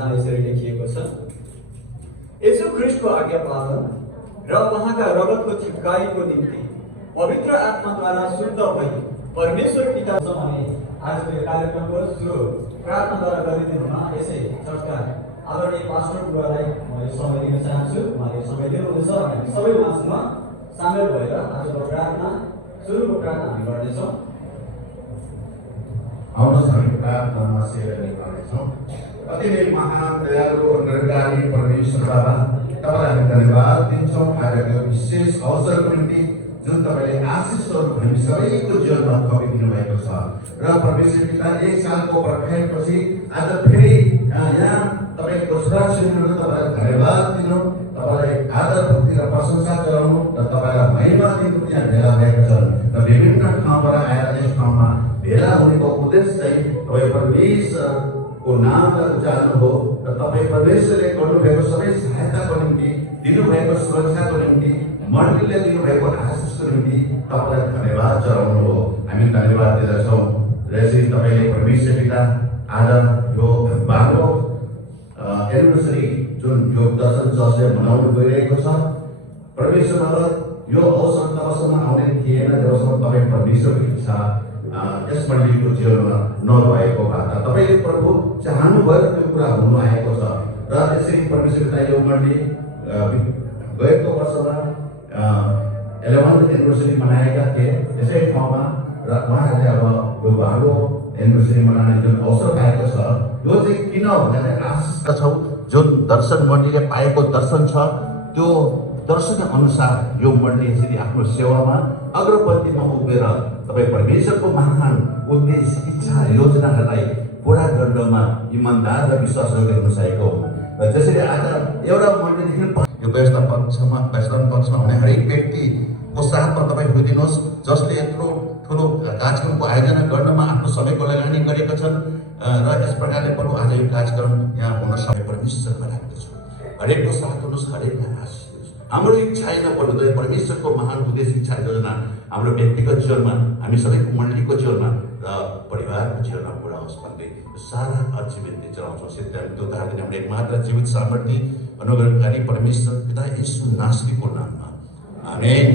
जहाँ यसरी लेखिएको छ, येशू ख्रीष्टको आज्ञा पालन र उहाँका रगतको छिटकाइको निम्ति पवित्र आत्माद्वारा शुद्ध भई परमेश्वर पिता भने आजको यो कार्यक्रमको सुरु प्रार्थनाद्वारा गरिदिनुमा यसै चर्चका आदरणीय पास्टर गुरुलाई म यो समय दिन चाहन्छु। उहाँले समय दिनुहुनेछ। हामी सबै उहाँसँग सामेल भएर आजको प्रार्थना सुरुको प्रार्थना हामी गर्नेछौँ। आउनुहोस् हामी प्रार्थनामा सेवा गर्नेछौँ। अति नै महान दयालु निरङ्कारी परमेश्वर बाबा, तपाईँलाई हामी धन्यवाद दिन्छौँ आजको विशेष अवसरको निम्ति जुन तपाईँले आशिषहरू हामी सबैको जीवनमा थपिदिनु भएको छ। र परमेश्वर पिता एक सालको पर्खाइपछि आज फेरि यहाँ तपाईँको छोराछोरीहरू तपाईँलाई धन्यवाद दिनु, तपाईँलाई आदर भक्ति र प्रशंसा गराउनु र तपाईँलाई महिमा दिनु यहाँ भेला भएका छन्। र विभिन्न ठाउँबाट आएर यस ठाउँमा भेला हुनेको उद्देश्य चाहिँ तपाईँ परमेश्वरको नामलाई उचाल्नु हो र तपाईँ परमेश्वरले गर्नुभएको सबै सहायताको निम्ति, दिनुभएको सुरक्षाको निम्ति, मण्डलीले दिनुभएको आशिषको निम्ति तपाईँलाई धन्यवाद चढाउनु हो। हामी धन्यवाद दिँदछौँ। र यसरी तपाईँले परमेश्वर पिता आज यो बाह्रौँ एनिभर्सरी जुन योग दर्शन चर्चले मनाउनु गइरहेको छ, परमेश्वर बाबा यो अवसर तबसम्म आउने थिएन जबसम्म तपाईँ परमेश्वरको इच्छा यस मण्डलीको जीवनमा नभएको भए तपाईँले प्रभु चाहनुभयो त्यो कुरा हुनु आएको छ। र यसरी परमेश्वर पिता यो मण्डली गएको वर्षमा 11th एनिभर्सरी मनाएका थिए यसै ठाउँमा र उहाँहरूले अब यो 12औं एनिभर्सरी मनाउने जुन अवसर पाएको छ, यो चाहिँ किन भनेर आशा छौँ। जुन दर्शन मण्डलीले पाएको दर्शन छ, त्यो दर्शन अनुसार यो मण्डली यसरी आफ्नो सेवामा अग्रपन्थीमा उभिएर तपाईँ परमेश्वरको महान उद्देश्य, इच्छा, योजनाहरूलाई पुरा गर्नमा इमान्दार र विश्वास गर्नु चाहेको हो। र जसरी आज एउटा मण्डलीदेखि यो वैष्णव पक्षमा हुने हरेक व्यक्तिको साथमा तपाईँ हुइदिनुहोस् जसले यत्रो ठुलो कार्यक्रमको आयोजना गर्नमा आफ्नो समयको लगानी गरेका छन्। र यस प्रकारले प्रभु आज यो कार्यक्रम यहाँ हुन समय परमेश्वरमा राख्दछु। हरेकको साथ हुनुहोस्, हरेकलाई आशिष दिनुहोस्। हाम्रो इच्छा नपर्नु त परमेश्वरको महान उद्देश्य, इच्छा, योजना हाम्रो व्यक्तिगत जीवनमा, हामी सबैको मण्डलीको जीवनमा र परिवारको जीवनमा पुरा होस् भन्दै सारा अजीवित चलाउँछौँ। सिद्धान्त उद्धार दिने हाम्रो एकमात्र जीवित सामर्थ्य अनुग्रहकारी परमेश्वर पिता येशू नासरीको नाममा, आमेन।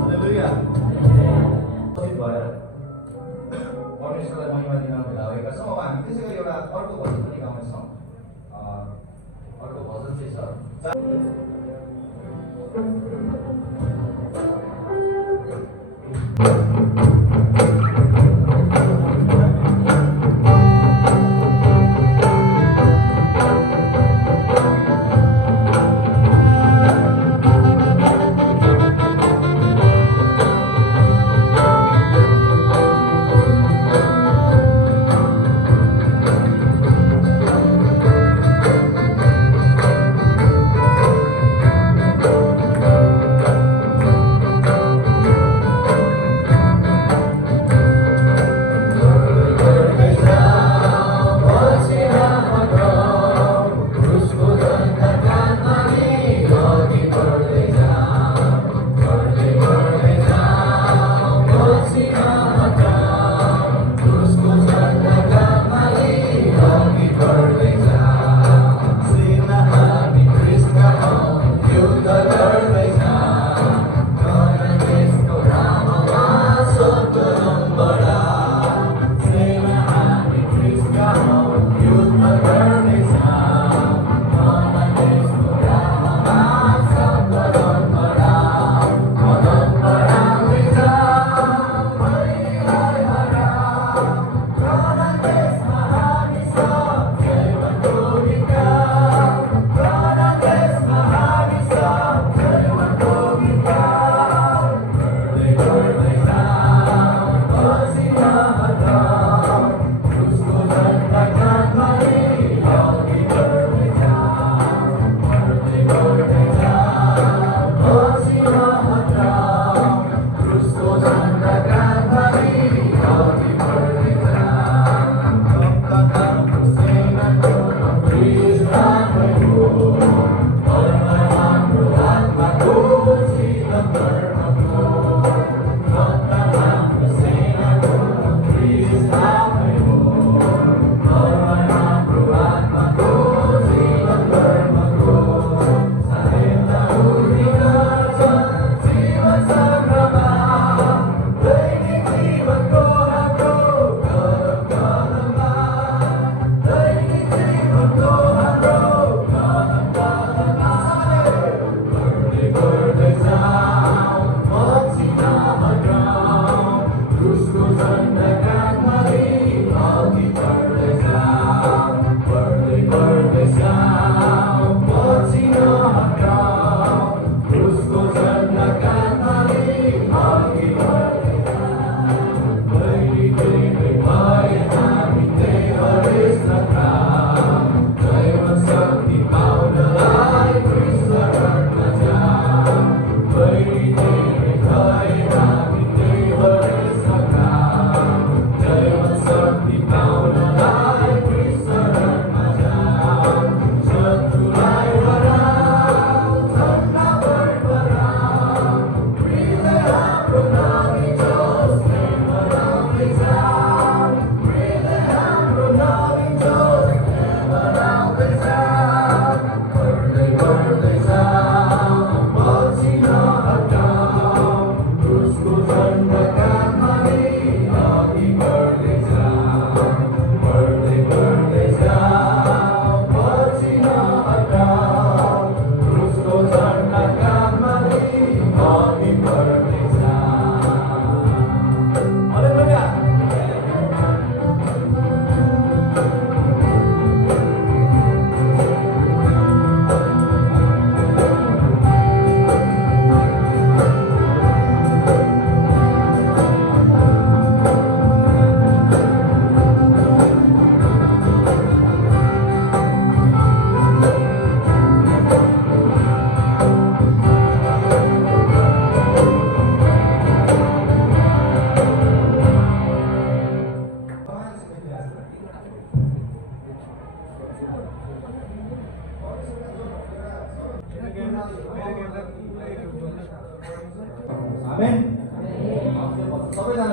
हालेलुया। भएर परमेश्वरलाई महिमा दिन लगाएका छौँ। अब हामी त्यसै गरी एउटा अर्को भजन पनि गाउनेछौँ। अर्को भजन चाहिँ छ आमेन सबैजना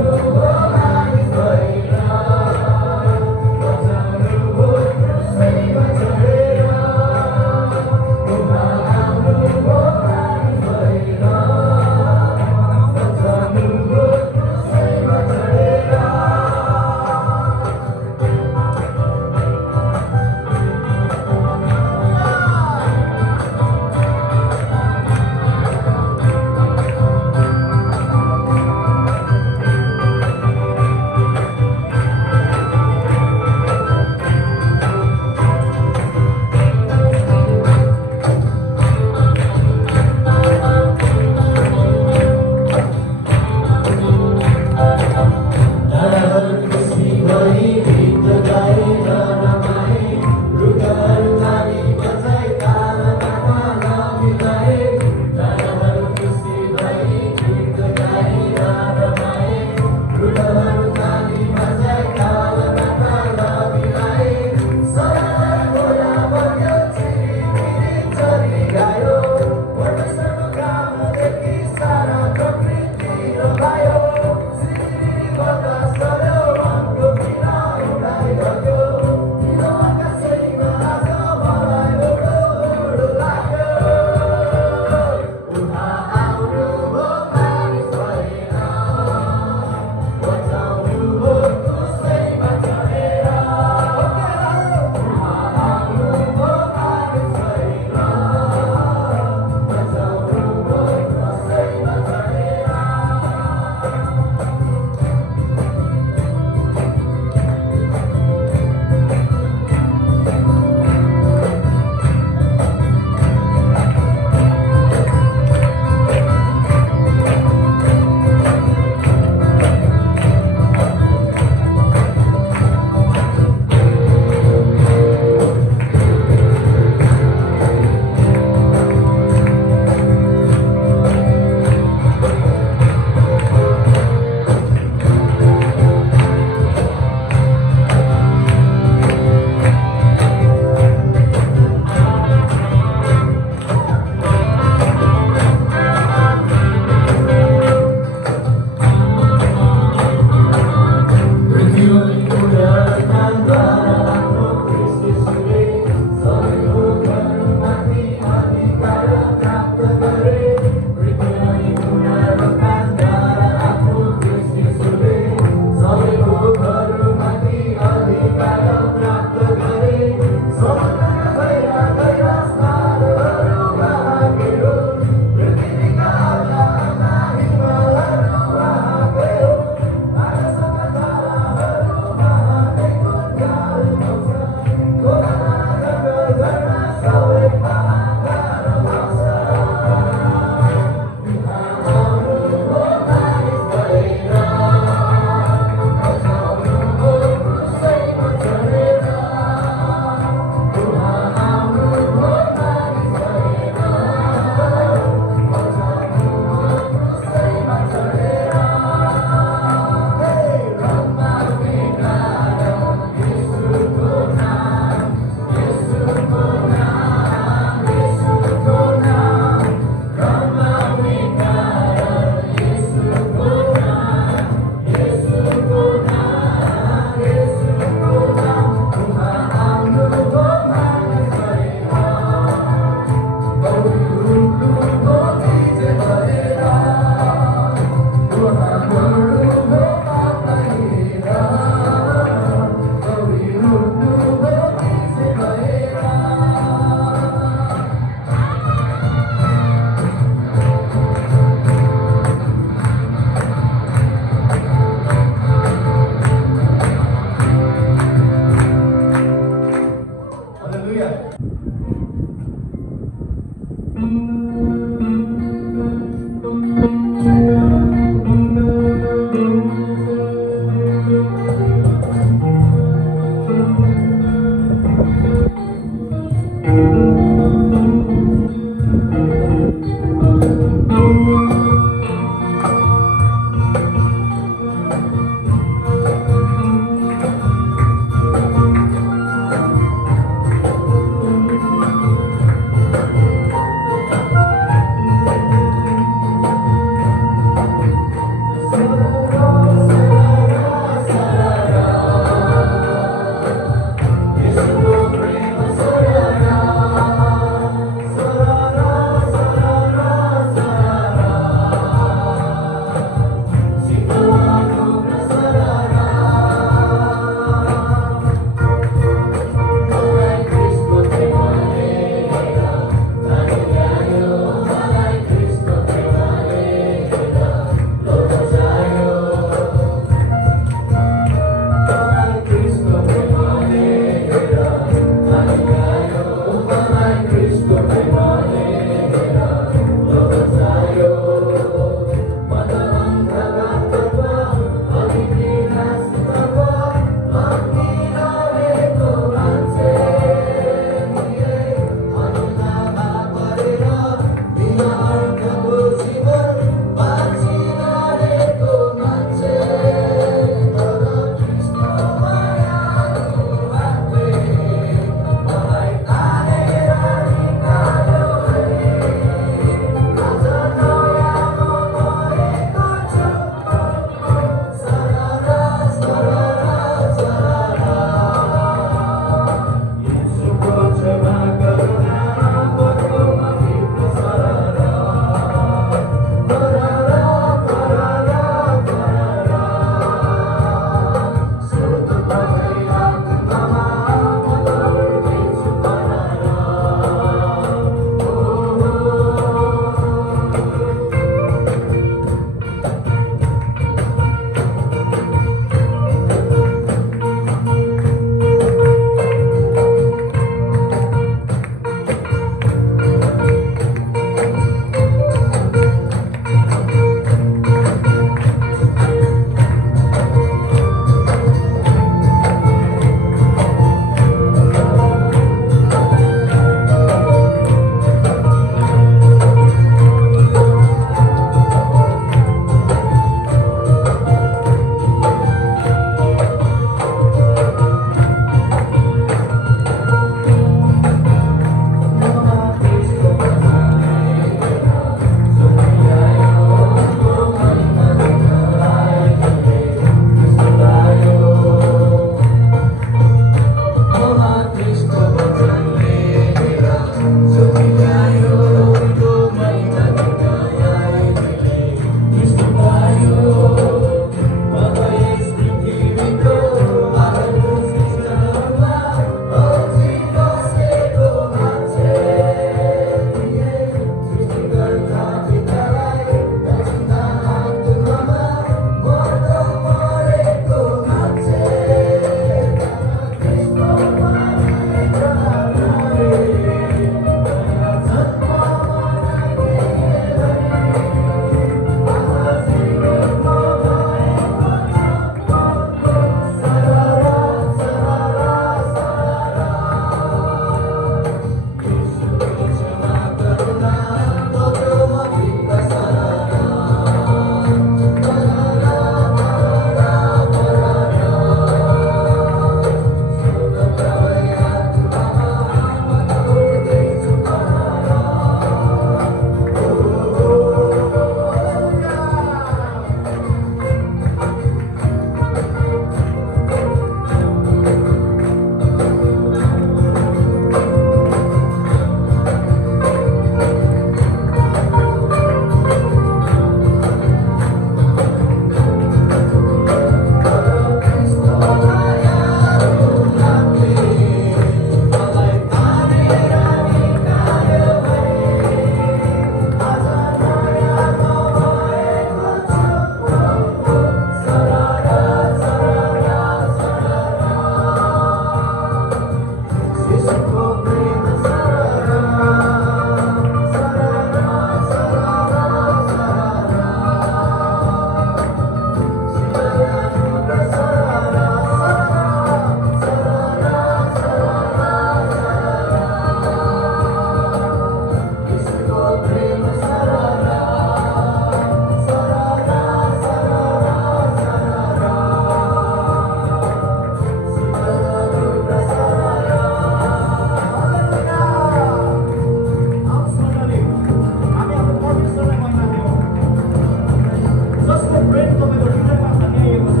जसको प्रेम तपाईँको हृदयमा खन्याइएको छ,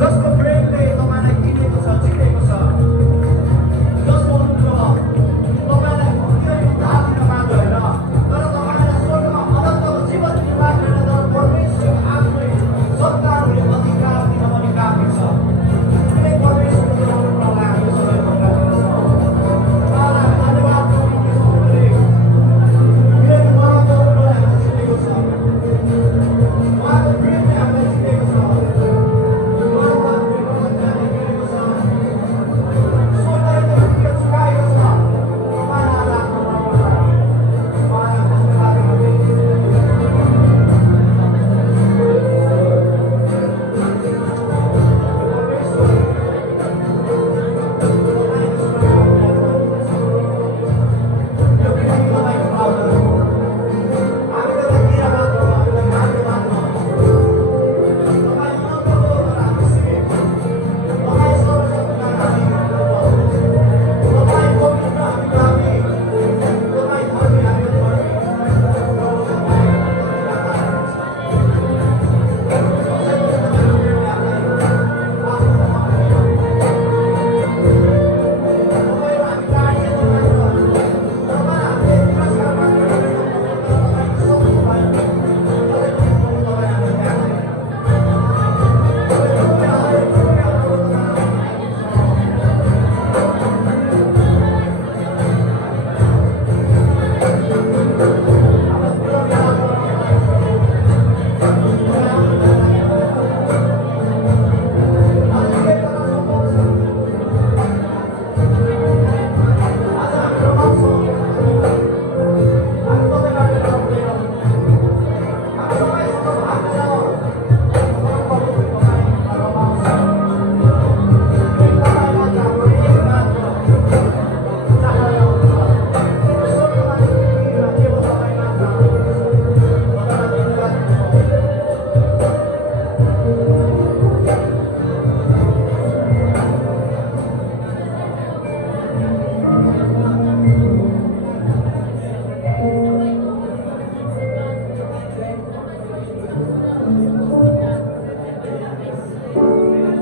जसको प्रेमले तपाईँलाई किनेको छ, चिनेको छ, जसको तपाईँलाई मुक्ति अनि उद्धार दिन मात्र होइन, तर तपाईँलाई स्वर्गमा अनन्तको जीवन दिन मात्र होइन, तर परमेश्वर आफ्नै सन्तानहरूले अधिकार दिन पनि काफी छ। कुनै परमेश्वरको नाममा हामी सबै धन्यवाद दिन्छौँ। उहाँलाई धन्यवाद दिन्छौँ भने उहाँको महत्त्व हामीलाई चिनेको छ, उहाँको प्रेमले हामीलाई चिनेको छ, उहाँको आफ्नो वचनले हामीलाई चिनेको छ, स्वर्गले मुक्ति चुकाएको छ। उहाँलाई आज आफ्नो नाममा उहाँलाई धन्यवाद दिन्छौँ।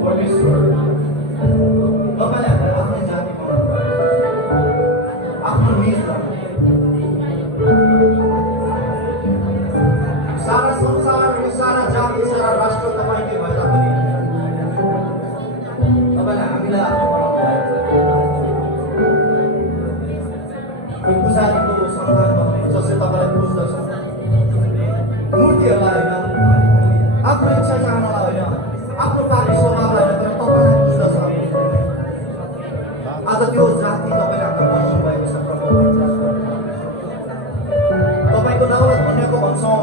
परमेश्वर तपाईँले हामीलाई आफ्नै जाति बनाउनुभयो, आफ्नो निजमा सारा संसार, यो सारा जाति, सारा राष्ट्र तपाईँकै भए तापनि तपाईँले हामीलाई आफ्नो बनाउनुभयो। पुजारीको सन्तान भन्नुहुन्छ, जसले तपाईँलाई बुझ्दछ, मूर्तिहरूलाई होइन, आफ्नो इच्छा चाहनालाई होइन, आफ्नो पापी स्वभावलाई होइन, तर तपाईँलाई बुझ्दछ। आज त्यो जाति तपाईँले हाम्रो बस्नु भएको छ प्रभु। तपाईँको दौलत भनेको भन्छौँ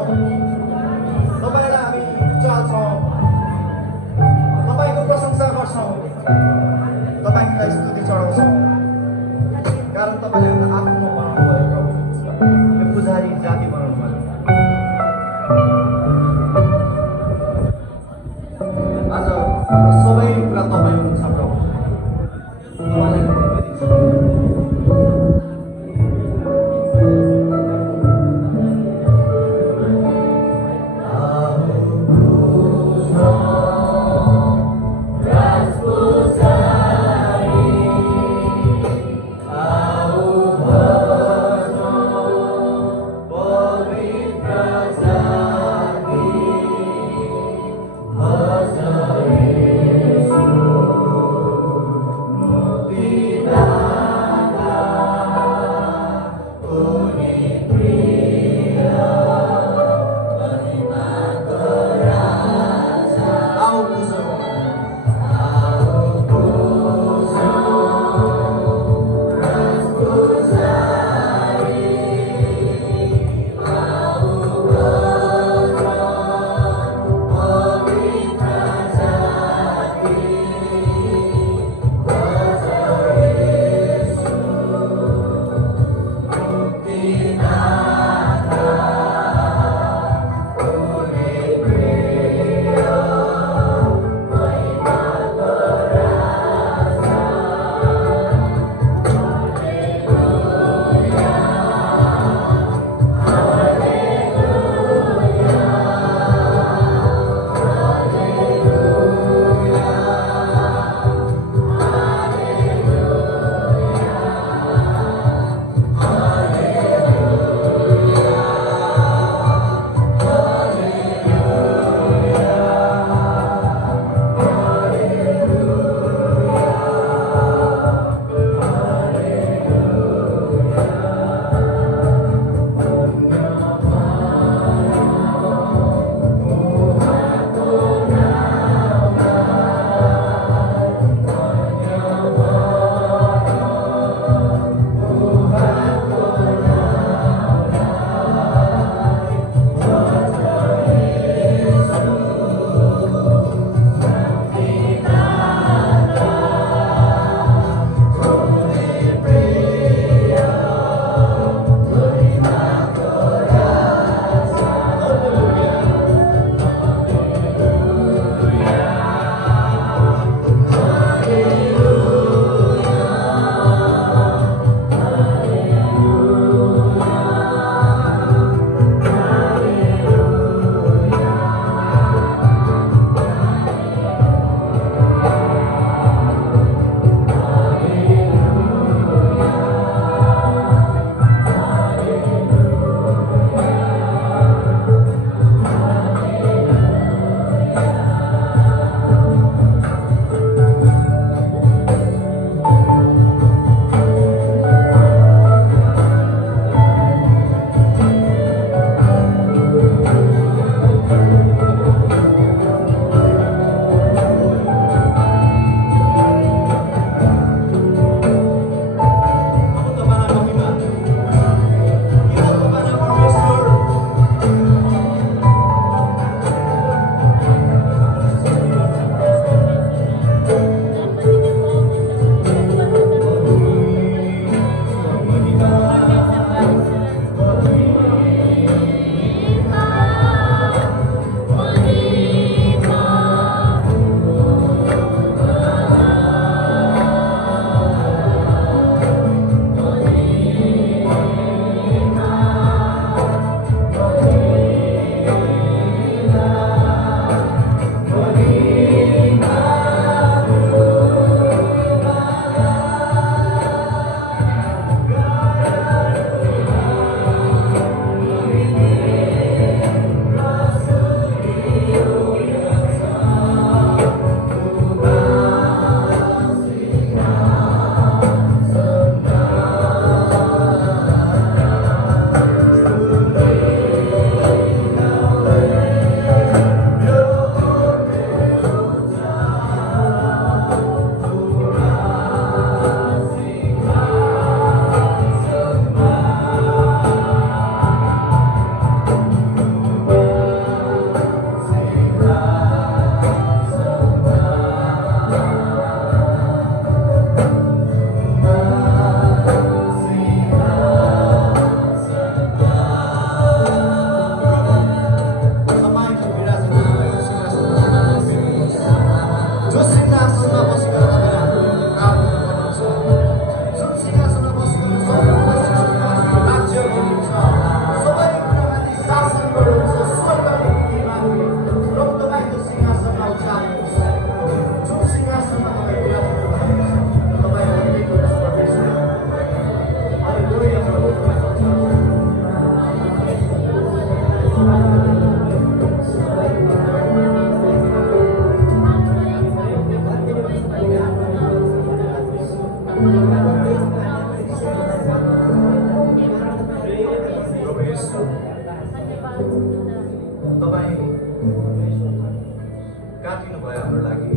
काटिनु भयो हाम्रो लागि,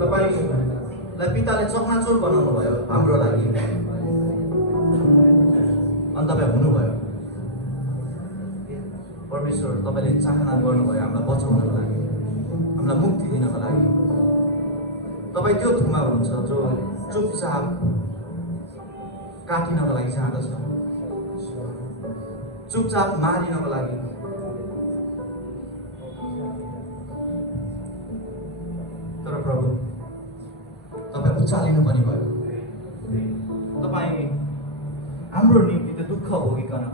तपाईँलाई पिताले चकनाचुर बनाउनु भयो हाम्रो लागि, अनि तपाईँ हुनुभयो। परमेश्वर तपाईँले चाहना गर्नुभयो हामीलाई बचाउनको लागि, हामीलाई मुक्ति दिनको लागि। तपाईँ त्यो थुमा हुनुहुन्छ जो चुपचाप काटिनको लागि चाहँदछ, चुपचाप मारिनको लागि। तर प्रभु तपाईँ उचालिनु पनि भयो। तपाईँ हाम्रो निम्ति त्यो दुःख भोगिकन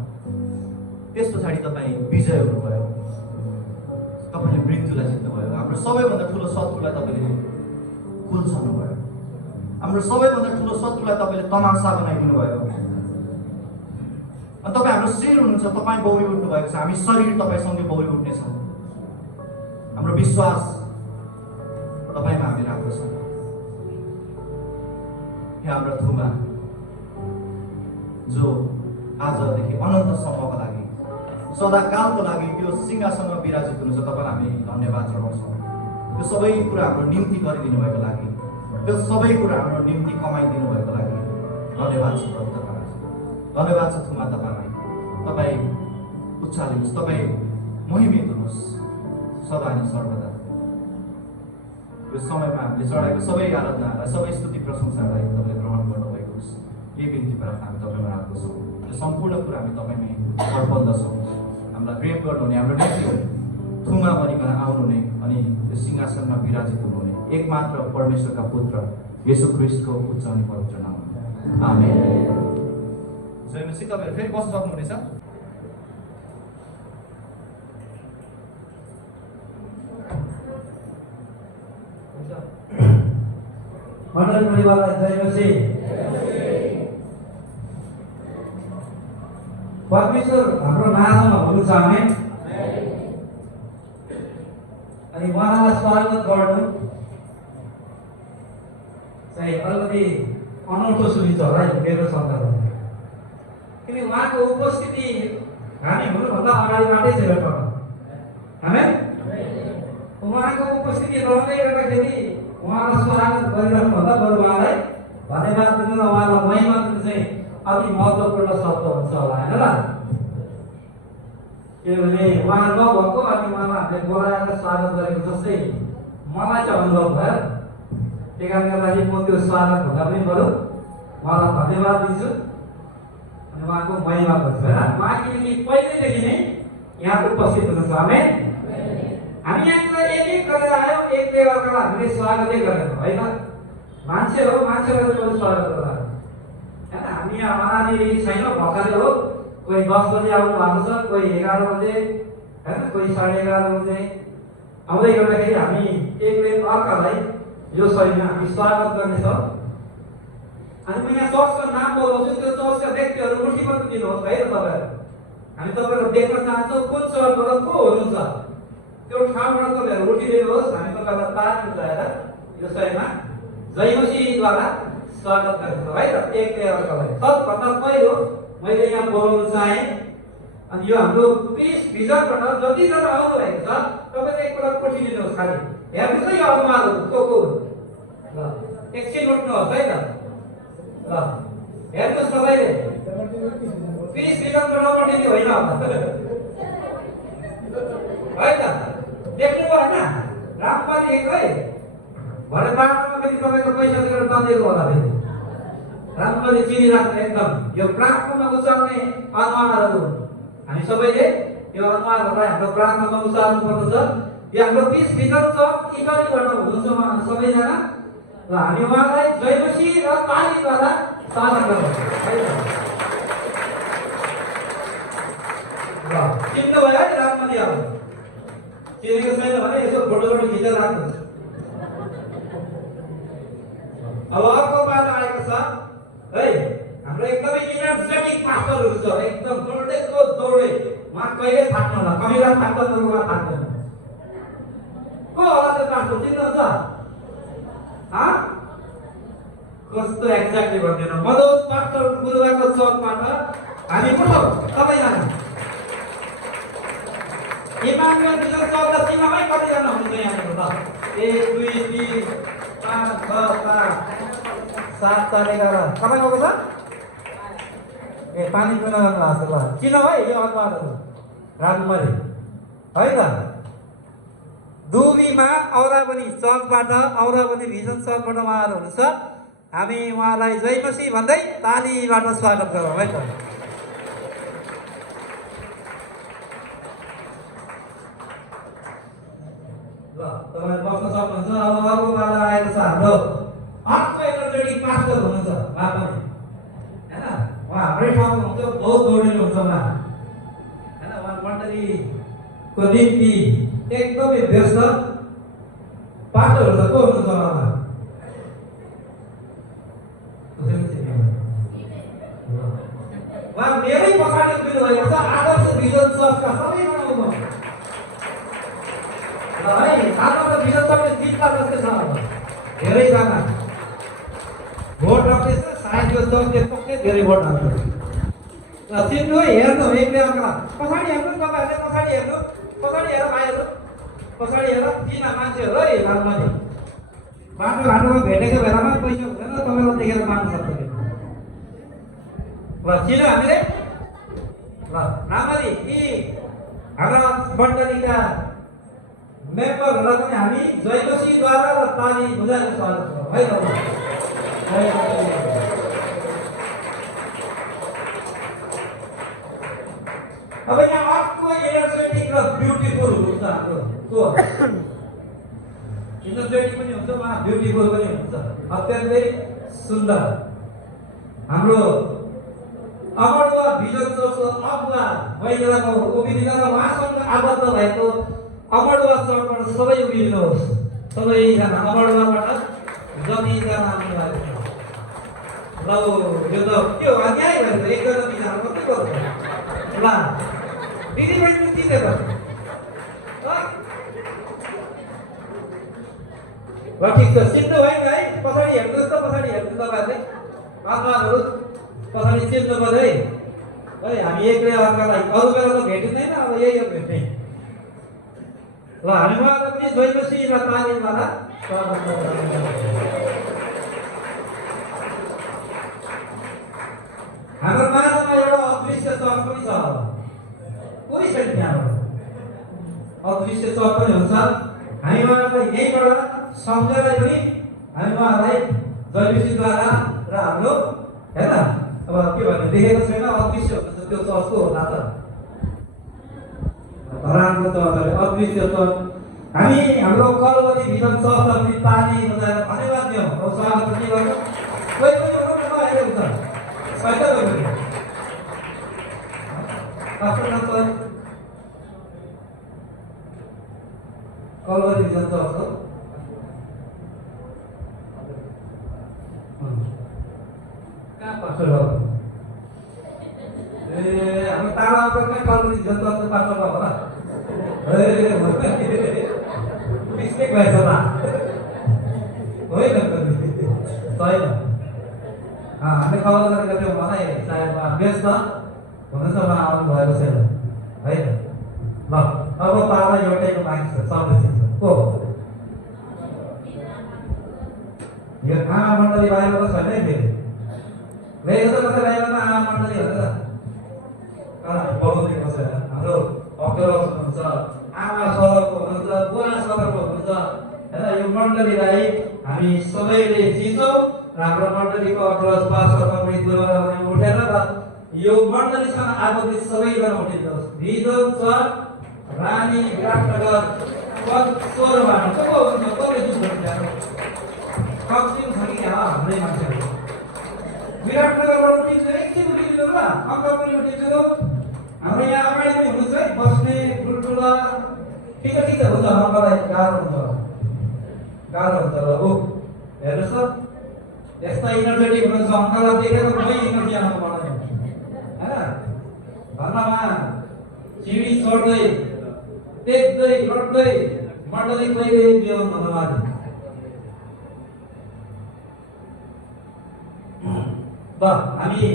त्यस पछाडि तपाईँ विजय हुनुभयो। तपाईँले मृत्युलाई जित्नुभयो। हाम्रो सबैभन्दा ठुलो शत्रुलाई तपाईँले कुल्छाउनुभयो। हाम्रो सबैभन्दा ठुलो शत्रुलाई तपाईँले तमासा बनाइदिनु भयो। अनि तपाईँ हाम्रो शिर हुनुहुन्छ, तपाईँ बौरी उठ्नु भएको छ, हामी शरीर तपाईँसँगै बौरी उठ्नेछौँ। हाम्रो विश्वास तपाईँमा हामी राख्दछौँ। हे हाम्रो थुमा जो आजदेखि अनन्तसम्मको लागि, सदाकालको लागि त्यो सिंहासनमा विराजित हुनुहुन्छ, तपाईँलाई हामी धन्यवाद चढाउँछौँ। त्यो सबै कुरा हाम्रो निम्ति गरिदिनु भएको लागि, त्यो सबै कुरा हाम्रो निम्ति कमाइदिनु भएको लागि धन्यवाद छ प्रभु तपाईँलाई। धन्यवाद छ थुमा तपाईँलाई। तपाईँ उचालिनुहोस्, तपाईँ महिमित हुनुहोस् सदा अनि सर्वदा। यो समयमा हामीले चढाएको सबै आराधनाहरूलाई, सबै स्तुति प्रशंसालाई तपाईँले ग्रहण गर्नुभएको होस्। यही बिन्ती प्रार्थना हामी तपाईँमा राख्दछौँ। यो सम्पूर्ण कुरा हामी तपाईँमै अर्पन्दछौँ। हामीलाई प्रेम गर्नुहुने, हाम्रो निम्ति थुमा बनिकन आउनुहुने अनि त्यो सिंहासनमा विराजित हुनुहुने एकमात्र परमेश्वरका पुत्र येशू ख्रीष्टको उच्च अनि पवित्र नाममा आमेन। जयमसी तपाईँहरू फेरि बस्न सक्नुहुनेछ। मण्डली परिवारलाई जयमसी। परमेश्वर हाम्रो नाममा हुनुहुन्छ आमेन। अनि उहाँलाई स्वागत गर्नु चाहिँ अलिकति अनौठो सुनिन्छ होला मेरो शब्दमा, किन उहाँको उपस्थिति हामी हुनुभन्दा अगाडिबाटै छ हेर्नु। आमेन। उहाँको उपस्थिति रहँदै गर्दाखेरि उहाँलाई स्वागत गरिराख्नुभन्दा बरु उहाँलाई धन्यवाद दिनु र उहाँलाई महिमा दिनु चाहिँ अति महत्त्वपूर्ण शब्द हुन्छ होला, होइन र? किनभने उहाँ नभएको अनि उहाँलाई हामीले बोलाएर स्वागत गरेको जस्तै मलाई चाहिँ अनुभव भयो। त्यही कारणले गर्दाखेरि म त्यो स्वागत भन्दा पनि बरु उहाँलाई धन्यवाद दिन्छु अनि उहाँको महिमा गर्छु, होइन? उहाँ किनकि पहिल्यैदेखि नै यहाँ उपस्थित हुनुहुन्छ। आमेन। हामी यहाँनिर एक एक गरेर आयो, एकले अर्कालाई हामीले स्वागतै गरेको होइन। मान्छे हो, मान्छेलाई पनि स्वागत गर्दा होइन। हामी यहाँ महादेवी छैन, भर्खरै हो। कोही 10 बजे आउनु भएको छ, कोही 11 बजे, होइन, कोही 11:30 बजे आउँदै गर्दाखेरि हामी एकले अर्कालाई यो शैलीमा हामी स्वागत गर्नेछौँ। अनि म यहाँ चर्चको नाम बोलाउँछु, त्यो चर्चका व्यक्तिहरू उठिबन्द दिनुहोस् है त तपाईँहरू। हामी तपाईँहरू देख्न चाहन्छौँ कुन चर्चबाट को हुनुहुन्छ, त्यो ठाउँबाट तपाईँहरू उठिदिनुहोस्। हामी तपाईँहरूलाई ताली बजाएर यो शैलीमा जयमसीद्वारा स्वागत गर्छौँ है त एकले अर्कालाई। सबभन्दा पहिलो मैले यहाँ बोलाउन चाहेँ, अनि यो हाम्रो पिस भिजनबाट जतिजना आउनु भएको छ तपाईँले एकपल्ट उठिदिनुहोस्। खालि हेर्नुहोस् है यो अनुहारहरू को ल एकछिन उठ्नुहोस् है त। ल हेर्नुहोस् तपाईँले पिस भिजनबाट उठिदिनु होइन है त, देख्नु भयो होइन? राम्रो लेखेको है। भरे बाटोमा फेरि तपाईँको पैसा दिएर तन्देको होला फेरि। राम्ररी चिनिराख्नु एकदम। यो प्रार्थनामा उचाल्ने अनुहारहरू हामी सबैले यो अनुहारहरूलाई हाम्रो प्रार्थनामा उचाल्नु पर्दछ। यो हाम्रो 20 भिजन चर्च इटालीबाट हुनुहुन्छ उहाँ सबैजना। र हामी उहाँलाई जयमसी र तालीद्वारा स्वागत गर्छौँ है त। ल चिन्नु भयो है राम्ररी? अब चिनेको छैन भने यसो फोटोसोटो खिचेर राख्नुहोस्। अब अर्को पालो आएको छ है, हाम्रो एकदमै इनर्जेटिक पास्टरहरू छ, एकदम दौडेको दौडे। उहाँ कहिले थाक्नु होला, कमिला थाक्दैन, उहाँ थाक्दैन। को होला त्यो पास्टर चिन्नुहुन्छ? कस्तो एक्ज्याक्टली भन्दैन। मनोज पास्टर गुरुवाको चौकबाट हामी उठौँ सबैजना। इमानुएल विजन चौक 1, 2, 3, 5, 6, 7, 4, 11 तपाईँ गएको छ ए पानी पिउन गर्नु ल किन है यो अनुहारहरू राजकुमारी है त दुबीमा औराबनी चौकबाट औराबनी भिजन चौकबाट उहाँहरू हुनुहुन्छ हामी उहाँलाई जय मसी भन्दै तालीबाट स्वागत गरौँ है त ल तपाईँ बस्न सक्नुहुन्छ अब अर्को पाला आएको छ हाम्रो अर्को एनर्जेटिक पास्टर हुनुहुन्छ उहाँ पनि होइन उहाँ हाम्रै ठाउँमा हुन्छ बहुत दौडिनु हुन्छ उहाँ होइन उहाँ मण्डलीको निम्ति एकदमै व्यस्त पास्टरहरू त को हुनुहुन्छ उहाँमा उहाँ मेरै पछाडि उभिनु भएको छ आदर्श भिजन चर्चका सबै बनाउनु है साथमा भिजन चर्चले जित्दा जस्तै छ अब धेरैजना भोट राख्दैछ सायद यो चर्चले पक्कै धेरै भोट हाल्छ चिन्नु है हेर्नु एकले अर्कालाई पछाडि हेर्नु तपाईँहरूले पछाडि हेर्नु पछाडि हेर भाइहरू पछाडि हेर किन मान्छेहरू है राजमानी बाटोघाटोमा भेटेको बेलामा पैसा हुँदैन तपाईँलाई देखेर माग्नु सक्छ ल चिन्यो हामीले ल राम्ररी यी हाम्रा मण्डलीका मेम्बरहरूलाई पनि हामी जयमसीद्वारा र ताली बुझाएर स्वागत गरौँ है त अब यहाँ अर्को एनर्जेटिक र ब्युटिफुल हुन्छ हाम्रो को एनर्जेटिक पनि हुन्छ उहाँ ब्युटिफुल पनि हुन्छ अत्यन्तै सुन्दर हाम्रो अमरवा भिजन चर्चको अगुवा महिलाको उभिदिन र उहाँसँग आबद्ध भएको अमरवा चर्चबाट सबै उभिदिनुहोस् सबैजना अमरवाबाट जतिजना आउनुभएको छ ल यो त के हो अन्याय भयो एकजना बिना मात्रै गर्छ ल दिदी बहिनी चिनेर ल ठिक छ चिन्नु भएन है पछाडि हेर्नुहोस् त पछाडि हेर्नु तपाईँहरूले आत्माहरू पछाडि चिन्नु पर्यो है हामी एकले अर्कालाई अरू बेला त भेटिँदैन अब यही हो भेट्ने ल हामी उहाँलाई पनि जयमसी र तालीद्वारा स्वागत गर्छौँ हाम्रो माझमा एउटा अदृश्य चर्च पनि छ कोही छैन त्यहाँबाट अदृश्य चर्च पनि हुन्छ हामी उहाँलाई यहीँबाट सम्झेर पनि हामी उहाँलाई जयमसीद्वारा र हाम्रो होइन अब के भन्ने देखेको छैन अदृश्य हुन्छ त्यो चर्चको होला त धरानको चर्चले अदृश्य चर्च हामी हाम्रो कलवती भिजन चर्चलाई पनि ताली बजाएर धन्यवाद दियौँ अब स्वागत के गर्छ कोही पनि भनौँ न नहेरे हुन्छ सहित कोही पनि कलवती भिजन चर्च हो कहाँ पास्टर हो ए हाम्रो तारामा कलवती भिजन चर्चको पास्टर भयो होला मिस्टेक भएछ त होइन छैन हामीले खबर गरेको थियौँ मलाई सायद व्यस्त हुनुहुन्छ उहाँ आउनु भएको छैन है ल अब पाला एउटैको मानिस छ सबै को यो आमा मण्डली बाहिर त छैन है फेरि ल्याएको त कतै बाहिरमा आमा मण्डलीहरू त बगाउने बसेर हाम्रो भक्तहरू हुनुहुन्छ आमा सदरको हुनुहुन्छ बुवा सदरको हुनुहुन्छ होइन यो मण्डलीलाई हामी सबैले चिन्छौँ र हाम्रो मण्डलीको अग्रज पास्टर कमिटी गुरुआमा उठेर र यो मण्डलीसँग आबद्ध सबैजना उठिनुहोस् भिजन चर्च रानी विराटनगर पञ्चोरबाट को हुनुहुन्छ कसले जुन कति छ कि हाम्रै मान्छेहरू विराटनगरबाट उठिन्छ एकछिन उठिदिनु ल अङ्क पनि उठिदिनु हाम्रो यहाँ अगाडि पनि हुनुहुन्छ है बस्ने ठुल्ठुला ठिक छ हुन्छ अङ्कलाई गाह्रो हुन्छ ल हो हेर्नुहोस् त यस्ता इनर्जेटिक हुनुहुन्छ अङ्कलाई देखेर कोही इनर्जी आउनु पर्दैन होइन भन्नमा सिँढी चढ्दै टेक्दै लड्दै मण्डली कहिले बिहान धन्यवाद ल हामी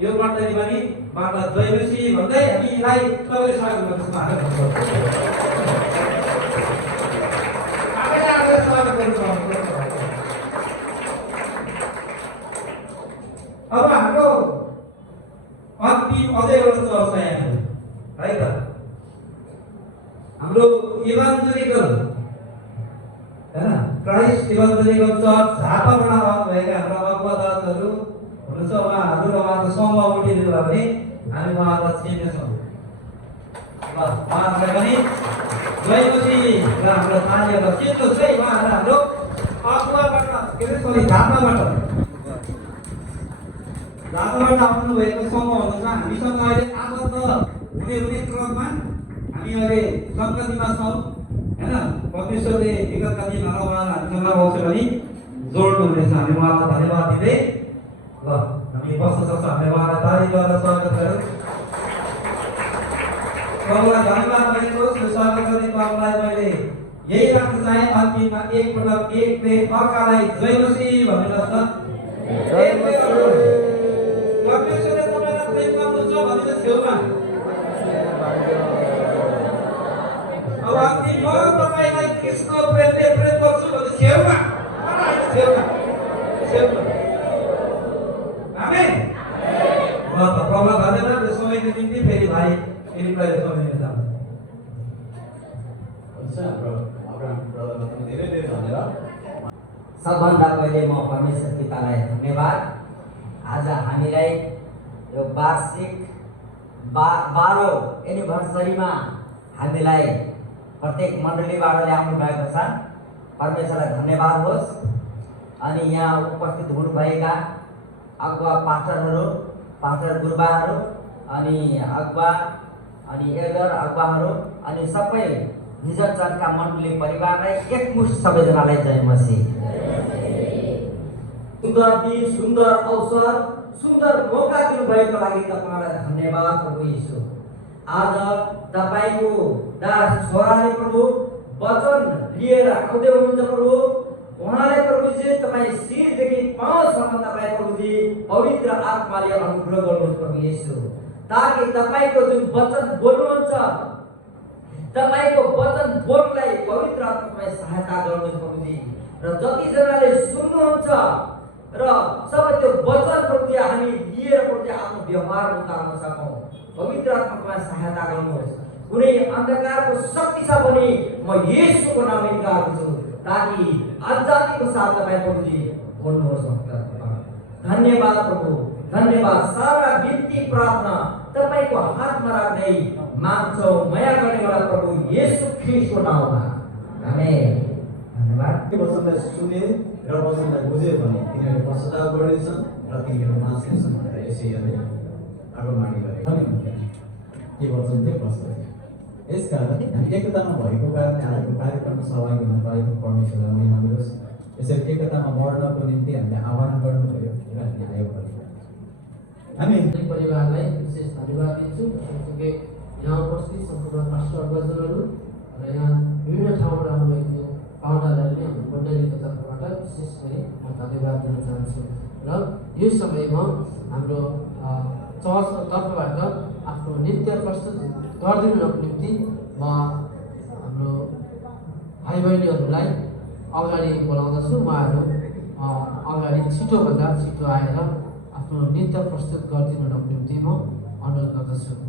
यो मण्डली पनि बाबा जयमसी भन्दै हामीलाई सबैले स्वागत गर्नुहोस् इभान्जेलिकल हैन क्राइस्ट इभान्जेलिकल चर्च झापाबाट आउनुभएका हाम्रा अगुवादासहरू हुनुहुन्छ उहाँहरू र उहाँको समूह उठिदिनु भयो भने हामी उहाँहरूलाई चिन्नेछौँ ल उहाँहरूलाई पनि जयमसी र हाम्रो नानीहरूलाई चिन्नुहोस् है उहाँहरू हाम्रो अगुवाबाट के अरे सरी झापाबाट आउनुभएको समूह हुनुहुन्छ हामीसँग अहिले आबद्ध हुने क्रममा हामी अहिले सङ्गतिमा छौँ होइन परमेश्वरले विगतका दिनहरू उहाँलाई हामीसँग आउँछ भने जोड्नु हुनेछ हामी उहाँलाई धन्यवाद दिँदै ल हामी बस्न सक्छौँ हामीले उहाँलाई ताली गरेर स्वागत गरौँ प्रभुलाई धन्यवाद दिनुहोस् यो स्वागत गर्ने प्रभुलाई मैले यही राख्न चाहे अन्तिममा एकपल्ट एक प्लेट अर्कालाई जयमसी भन्नुहोस् न परमेश्वरले तपाईँलाई प्रेम गर्नुहुन्छ भने छेउमा अब अन्तिम म तपाईँलाई कृष्ण प्रेमले प्रेम गर्छु भने छेउमा आमेन ल त प्रभुलाई धन्यवाद यो समयको निम्ति फेरि भाइ फिलिपलाई समय दिन चाहन्छु हुन्छ हाम्रो ब्रदरलाई पनि धेरै धेरै धन्यवाद सबभन्दा पहिले म परमेश्वर पितालाई धन्यवाद आज हामीलाई यो वार्षिक 12औं एनिभर्सरीमा हामीलाई प्रत्येक मण्डलीबाट ल्याउनु भएको छ परमेश्वरलाई धन्यवाद होस् अनि यहाँ उपस्थित हुनुभएका अगुवा पास्टरहरू पास्टर गुरुबाहरू अनि अगुवा अनि एल्डर अगुवाहरू अनि सबै भिजन चर्चका मण्डली परिवारलाई एकमुष्ट सबैजनालाई जय मसीह सुन्दर दिन सुन्दर अवसर सुन्दर मौका दिनुभएको लागि तपाईँलाई धन्यवाद प्रभु यीशु आज तपाईँको दास छोराले प्रभु वचन लिएर आउँदै हुनुहुन्छ प्रभु उहाँले प्रभुजी तपाईँ शिरदेखि पाउसम्म तपाईँ प्रभुजी पवित्र आत्माले अनुग्रह गर्नुहोस् प्रभु यीशु ताकि तपाईँको जुन वचन बोल्नुहुन्छ तपाईँको वचन बोल्नलाई पवित्र आत्माले सहायता गर्नुहोस् प्रभुजी र जतिजनाले सुन्नुहुन्छ र सबै त्यो वचन प्रति हामी लिएर प्रति आफ्नो व्यवहार उतार्न सकौँ पवित्र आत्माले सहायता गर्नुहोस् कुनै अन्धकारको शक्ति छ भने म येशूको नाममा इन्कार गर्छु ताकि आजादीको साथ तपाईँ प्रभुजी बोल्नुहोस् धन्यवाद प्रभु धन्यवाद सारा बिन्ती प्रार्थना तपाईँको हातमा राख्दै माग्छौँ माया गर्नेवाला प्रभु येशू ख्रीष्टको नाममा आमेन धन्यवाद वचनलाई सुने र वचनलाई बुझे भने तिनीहरू पश्चाताप गर्नेछन् र तिनीहरू बाँच्नेछन् भनेर यसै हेर्दै आगो मागी गरेको के वचन चाहिँ प्रश्न यसकारण हामी एकतामा भएको कारणले आजको कार्यक्रममा सहभागी हुन पाएको परमेश्वरलाई महिमा मिलोस् यसरी एकतामा बढ्नको निम्ति हामीले आह्वान गर्नुभयो र हामी आयोग गरेका हामी परिवारलाई विशेष धन्यवाद दिन्छु सँगसँगै यहाँ उपस्थित सम्पूर्ण पास्टर अगुवाहरू र यहाँ विभिन्न ठाउँबाट आउनुभएको पाहुनालाई पनि हाम्रो मण्डलीको तर्फबाट विशेष गरी म धन्यवाद दिन चाहन्छु र यो समयमा हाम्रो चर्चको तर्फबाट आफ्नो नृत्य प्रस्तुत गरिदिनुको निम्ति म हाम्रो भाइ बहिनीहरूलाई अगाडि बोलाउँदछु उहाँहरू अगाडि छिटोभन्दा छिटो आएर आफ्नो नृत्य प्रस्तुत गरिदिनुको निम्ति म अनुरोध गर्दछु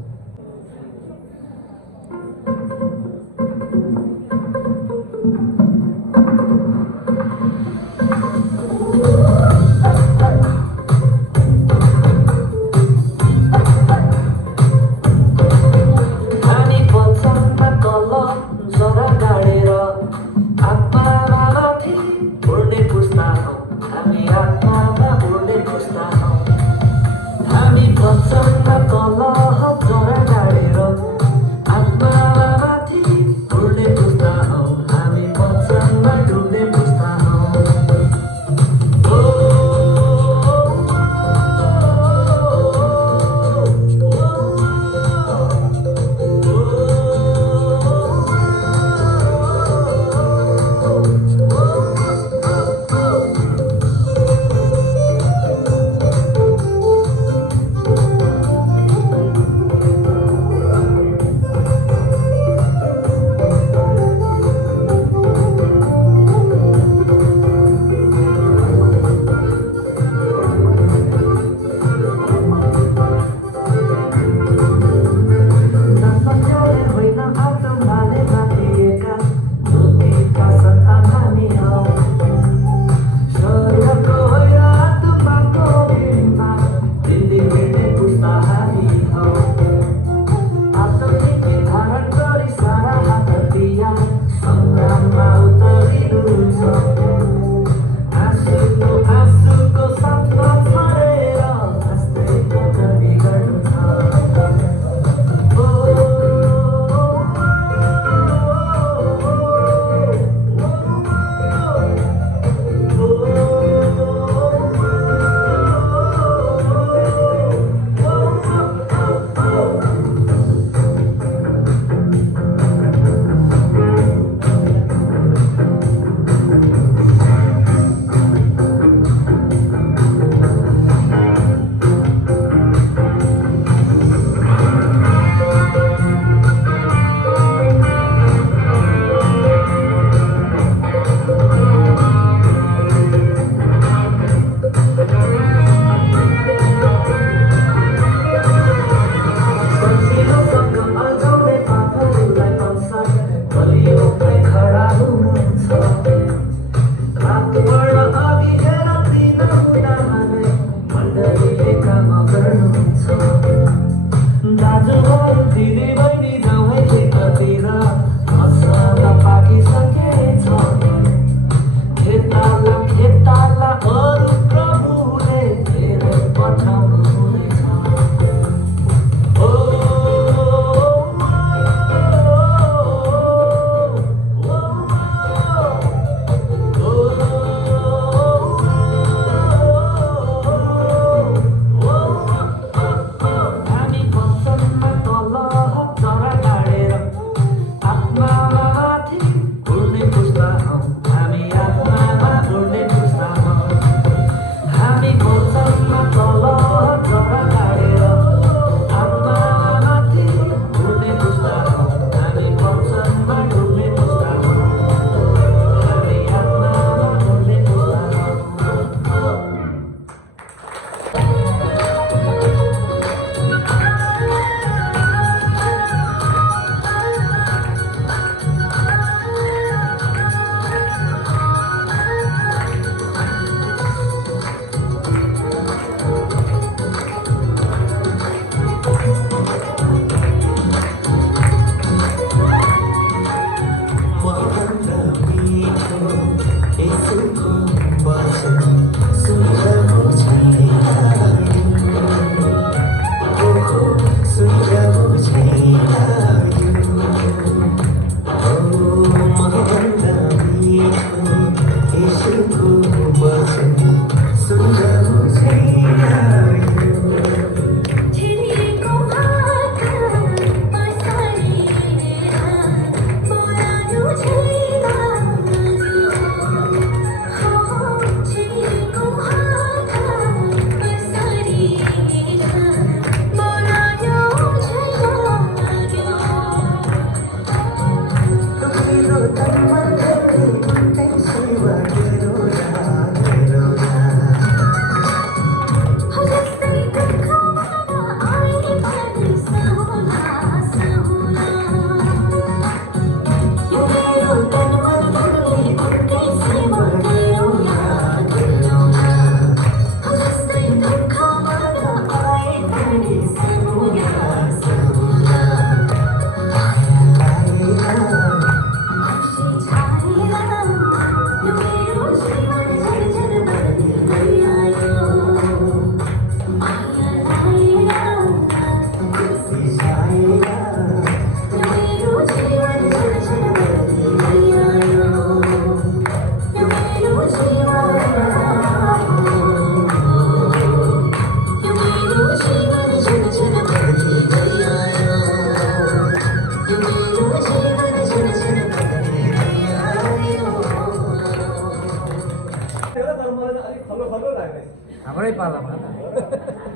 हाम्रै पालामा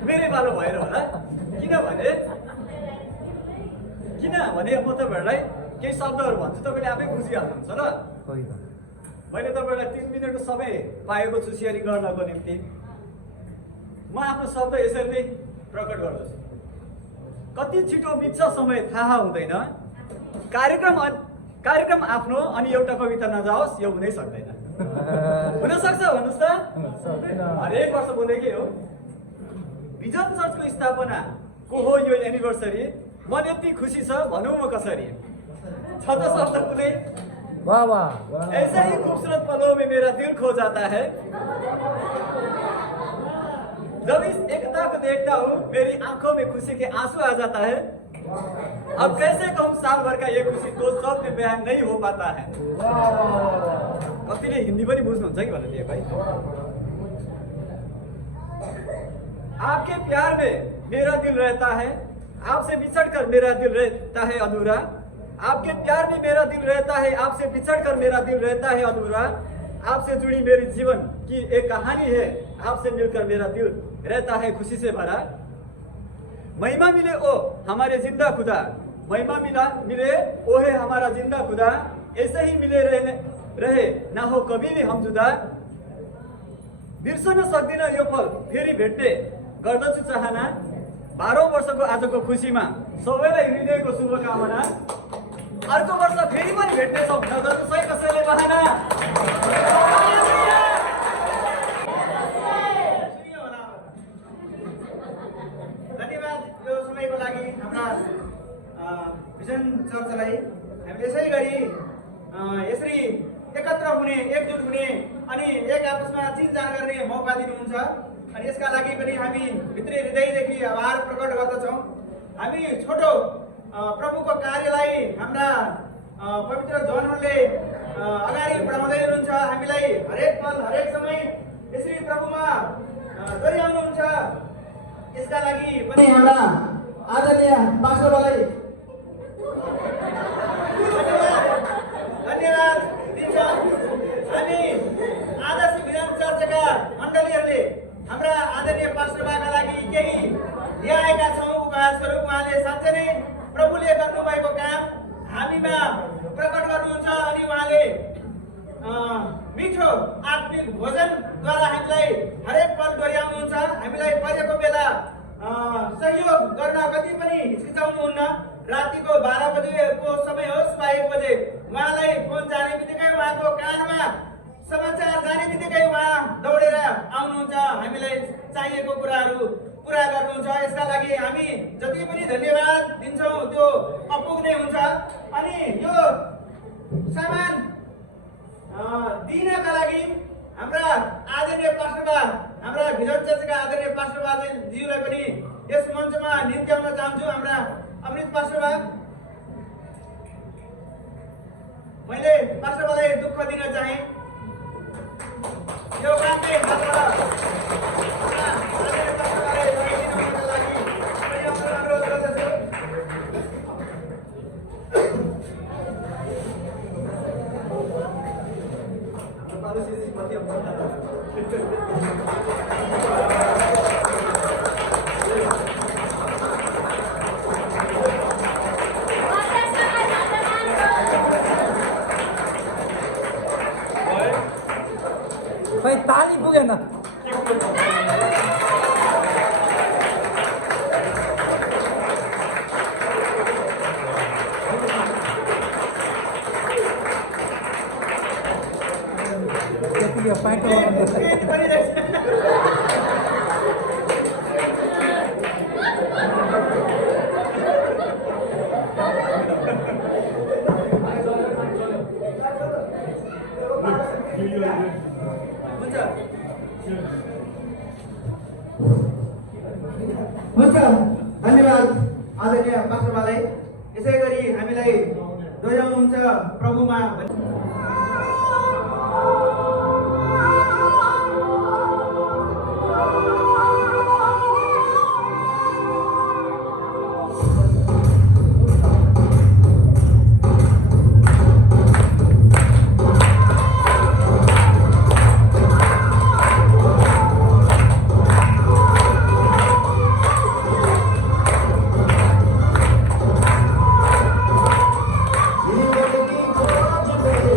मेरै पालो भएर होला किनभने म तपाईँहरूलाई केही शब्दहरू भन्छु तपाईँले आफै बुझिहाल्नुहुन्छ ल मैले तपाईँलाई 3 मिनटको समय पाएको छु सेयरिङ गर्नको निम्ति म आफ्नो शब्द यसरी नै प्रकट गर्दछु कति छिटो बित्छ समय थाहा हुँदैन कार्यक्रम आफ्नो अनि एउटा कविता नजाओस् यो हुनै सक्दैन हुन सक्छ भन्नुस् त हरेक वर्ष बोलेकै हो भिजन चर्चको स्थापना को हो यो एनिभर्सरी मन यति खुसी छ भनौँ म कसरी छ त शब्द कुनै वाह वाह ऐसा ही खूबसूरत पलों में मेरा दिल खो जाता है जब इस एकता को देखता हूँ मेरी आंखों में खुशी के आंसू आ जाता है अब कैसे कहूँ साल भर का ये खुशी दो शब्द में बयान नहीं हो पाता है कतिले हिंदी पनि बुझ्नुहुन्छ कि भनेर दिए भाइ आपके प्यार में मेरा दिल रहता है आपसे बिछड़कर मेरा दिल रहता है अधूरा आपके प्यार में मेरा दिल रहता है आपसे बिछड़कर मेरा दिल रहता है अधूरा आपसे जुड़ी मेरी जीवन की एक कहानी है आपसे मिलकर मेरा दिल रहता है खुशी से भरा महिमा मिले ओ हमारे जिंदा खुदा महिमा मिले ओ है हमारा जिंदा खुदा ऐसे ही मिले रहे ना हो कभी भी हम जुदा बिर्सन सक्दिन यो पल फेरि भेट्ने गर्दछु चाहना 12औं वर्षको आजको खुसीमा सबैलाई हृदयको शुभकामना अर्को वर्ष फेरि पनि भेट्नेछौँ नगर्नु सही कसैले बहाना धन्यवाद यो समयको लागि हाम्रा भिजन चर्चलाई हामीले यसै गरी यसरी एकत्र हुने एकजुट हुने अनि एक आपसमा चिनजान गर्ने मौका दिनुहुन्छ अनि यसका लागि पनि हामी भित्री हृदयदेखि आभार प्रकट गर्दछौँ हामी छोटो प्रभुको कार्यलाई हाम्रा पवित्र जनहरूले अगाडि बढाउँदै हुनुहुन्छ हामीलाई हरेक पल हरेक समय यसरी प्रभुमा दोहोऱ्याउनुहुन्छ यसका लागि पनि हाम्रा आदरणीय पास्टरलाई धन्यवाद दिन्छौँ हामी आदर्श भिजन चर्चका मण्डलीहरूले हाम्रा आदरणीय पास्टरबाका लागि केही ल्याएका छौँ उपहार स्वरूप उहाँले साँच्चै नै प्रभुले गर्नुभएको काम हामीमा प्रकट गर्नुहुन्छ अनि उहाँले मिठो आत्मिक भोजनद्वारा हामीलाई हरेक पल दोहोऱ्याउनुहुन्छ हामीलाई परेको बेला सहयोग गर्न कति पनि हिचकिचाउनुहुन्न रातिको 12 बजेको समय होस् वा 1 बजे उहाँलाई फोन जाने बित्तिकै उहाँको कानमा समाचार जाने बित्तिकै उहाँ दौडेर आउनुहुन्छ हामीलाई चाहिएको कुराहरू पुरा गर्नुहुन्छ यसका लागि हामी जति पनि धन्यवाद दिन्छौँ त्यो अपुग्ने हुन्छ अनि यो सामान दिनका लागि हाम्रा आदरणीय पास्टरबा हाम्रा भिजन चर्चका आदरणीय पास्टरबाज्यूलाई पनि यस मञ्चमा निम्त्याउन चाहन्छु। हाम्रा अमृत पास्टरबा, मैले पास्टरबालाई दुःख दिन चाहे यो काम चाहिँ हातबाट आदरणीय पास्टरबालाई लगाइदिनुको लागि मैले अनुरोध गर्दछु। खै ताली पुगेन। त्यतिकै पाइटो हुन्छ, धन्यवाद आदरणीय पास्टरबालाई। यसै गरी हामीलाई दोहोऱ्याउनुहुन्छ प्रभुमा। Thank you.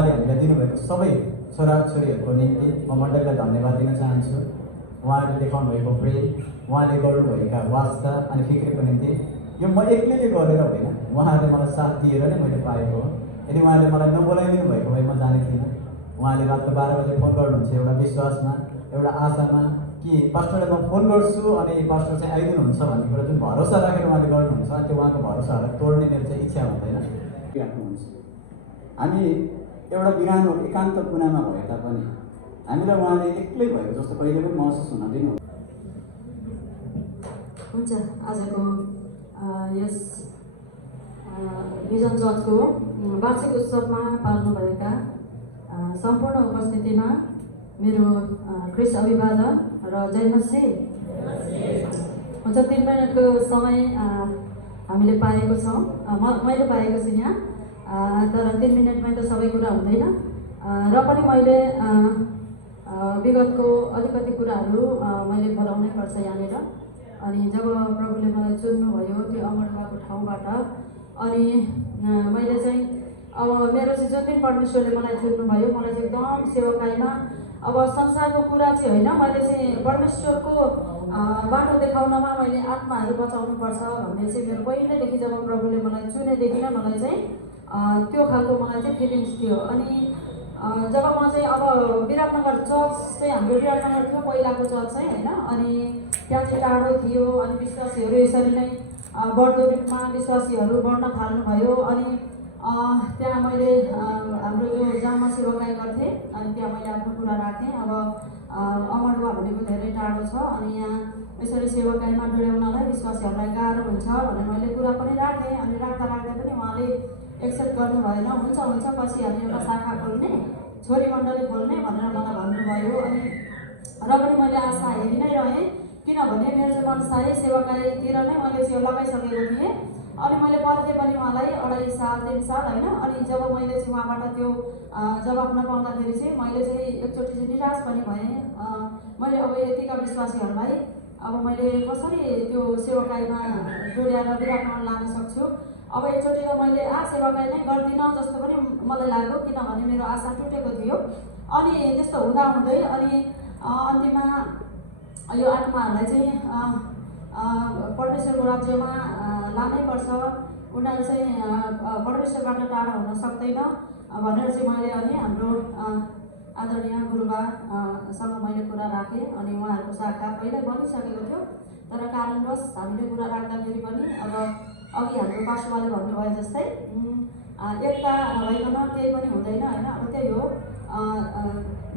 उहाँले हामीलाई दिनुभएको सबै छोराछोरीहरूको निम्ति म मण्डलीलाई धन्यवाद दिन चाहन्छु। उहाँले देखाउनु भएको प्रेम, उहाँले गर्नुभएका वास्ता अनि फिक्रीको निम्ति यो म एक्लैले गरेर होइन, उहाँहरूले मलाई साथ दिएर नै मैले पाएको हो। यदि उहाँले मलाई नबोलाइदिनु भएको भए म जाने थिइनँ। उहाँले रातको 12 बजे फोन गर्नुहुन्छ एउटा विश्वासमा, एउटा आशामा कि पास्टरलाई म फोन गर्छु अनि पास्टर चाहिँ आइदिनुहुन्छ भन्ने कुरा जुन भरोसा राखेर उहाँले गर्नुहुन्छ, अनि त्यो उहाँको भरोसाहरूलाई तोड्ने मेरो चाहिँ इच्छा हुँदैन। राख्नुहुन्छ हामी एउटा बिरानो एकान्त कुनामा भए तापनि हामीलाई उहाँले एक्लै भएको जस्तो कहिले पनि महसुस हुन दिनु। हुन्छ। आजको यस भिजन चर्चको वार्षिक उत्सवमा पाल्नुभएका सम्पूर्ण उपस्थितिमा मेरो ख्रिस्ट अभिवादन र जय मसीह। हुन्छ। 3 मिनटको समय हामीले पाएको छौँ, मैले पाएको छु यहाँ, तर 3 मिनटमै त सबै कुरा हुँदैन। र पनि मैले विगतको अलिकति कुराहरू मैले बोलाउनै पर्छ यहाँनिर। अनि जब प्रभुले मलाई चुन्नुभयो त्यो अमरवाको ठाउँबाट, अनि मैले चाहिँ अब मेरो चाहिँ जुन दिन परमेश्वरले मलाई चुन्नुभयो, मलाई चाहिँ एकदम सेवकाईमा अब संसारको कुरा चाहिँ होइन, मैले चाहिँ परमेश्वरको बाटो देखाउनमा मैले आत्माहरू बचाउनुपर्छ भन्ने चाहिँ मेरो पहिल्यैदेखि जब प्रभुले मलाई चुनेदेखि नै मलाई चाहिँ त्यो खालको मलाई चाहिँ फिलिङ्स थियो। अनि जब म चाहिँ अब विराटनगर चर्च चाहिँ हाम्रो विराटनगर थियो पहिलाको चर्च चाहिँ होइन, अनि त्यहाँ चाहिँ टाढो थियो। अनि विश्वासीहरू यसरी नै बढ्दो रूपमा विश्वासीहरू बढ्न थाल्नुभयो। अनि त्यहाँ मैले हाम्रो जो जहाँ म सेवाकाई गर्थेँ, अनि त्यहाँ मैले आफ्नो कुरा राखेँ। अब अमरवा भनेको धेरै टाढो छ, अनि यहाँ यसरी सेवाकाईमा डोर्याउनलाई विश्वासीहरूलाई गाह्रो हुन्छ भनेर मैले कुरा पनि राखेँ। अनि राख्दा पनि उहाँले एक्सेप्ट गर्नु भएन। हुन्छ पछि हामी एउटा शाखा खोल्ने, छोरी मण्डली खोल्ने भनेर मलाई भन्नुभयो। अनि र पनि मैले आशा हेरि नै रहेँ, किनभने मेरो चाहिँ मनसाय सेवाकाईतिर नै मैले चाहिँ लगाइसकेको थिएँ। अनि मैले पर्खेँ पनि उहाँलाई 2.5 साल 3 साल होइन। अनि जब मैले चाहिँ उहाँबाट त्यो जवाब नपाउँदाखेरि चाहिँ मैले चाहिँ एकचोटि चाहिँ निराश पनि भएँ। मैले अब यतिका विश्वासीहरूलाई अब मैले कसरी त्यो सेवाकाईमा जोड्याएर विराटनगर लान सक्छु। अब एकचोटि त मैले सेवाकाई नै गर्दिनँ जस्तो पनि मलाई लाग्यो, किनभने मेरो आशा टुटेको थियो। अनि त्यस्तो हुँदाहुँदै अनि अन्तिममा यो आत्माहरूलाई चाहिँ परमेश्वरको राज्यमा लानै पर्छ, उनीहरू चाहिँ परमेश्वरबाट टाढा हुन सक्दैन भनेर चाहिँ मैले अनि हाम्रो आदरणीय गुरुबासँग मैले कुरा राखेँ। अनि उहाँहरूको शाखा पहिल्यै बनिसकेको थियो, तर कारणवश हामीले कुरा राख्दाखेरि पनि अब अघि हाम्रो पास्टरले भन्नुभयो जस्तै एकता नभइकन केही पनि हुँदैन होइन। अब त्यही हो,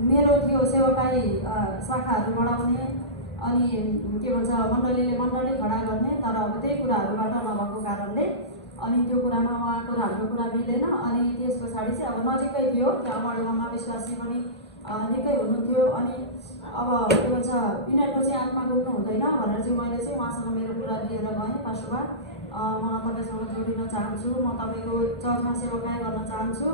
मेरो थियो सेवाकाई शाखाहरू बढाउने, अनि के भन्छ मण्डलीले मण्डली खडा गर्ने, तर अब त्यही कुराहरूबाट नभएको कारणले अनि त्यो कुरामा उहाँको र हाम्रो कुरा मिलेन। अनि त्यस पछाडि चाहिँ अब नजिकै थियो, त्यो अमरवामा विश्वासी पनि निकै हुनुहुन्थ्यो। अनि अब के भन्छ यिनीहरूको चाहिँ आत्मा गुम्नु हुँदैन भनेर चाहिँ मैले चाहिँ उहाँसँग मेरो कुरा लिएर गएँ। पास्टरबा म तपाईँसँग जोडिन चाहन्छु, म तपाईँको चर्चमा सेवाकाई गर्न चाहन्छु,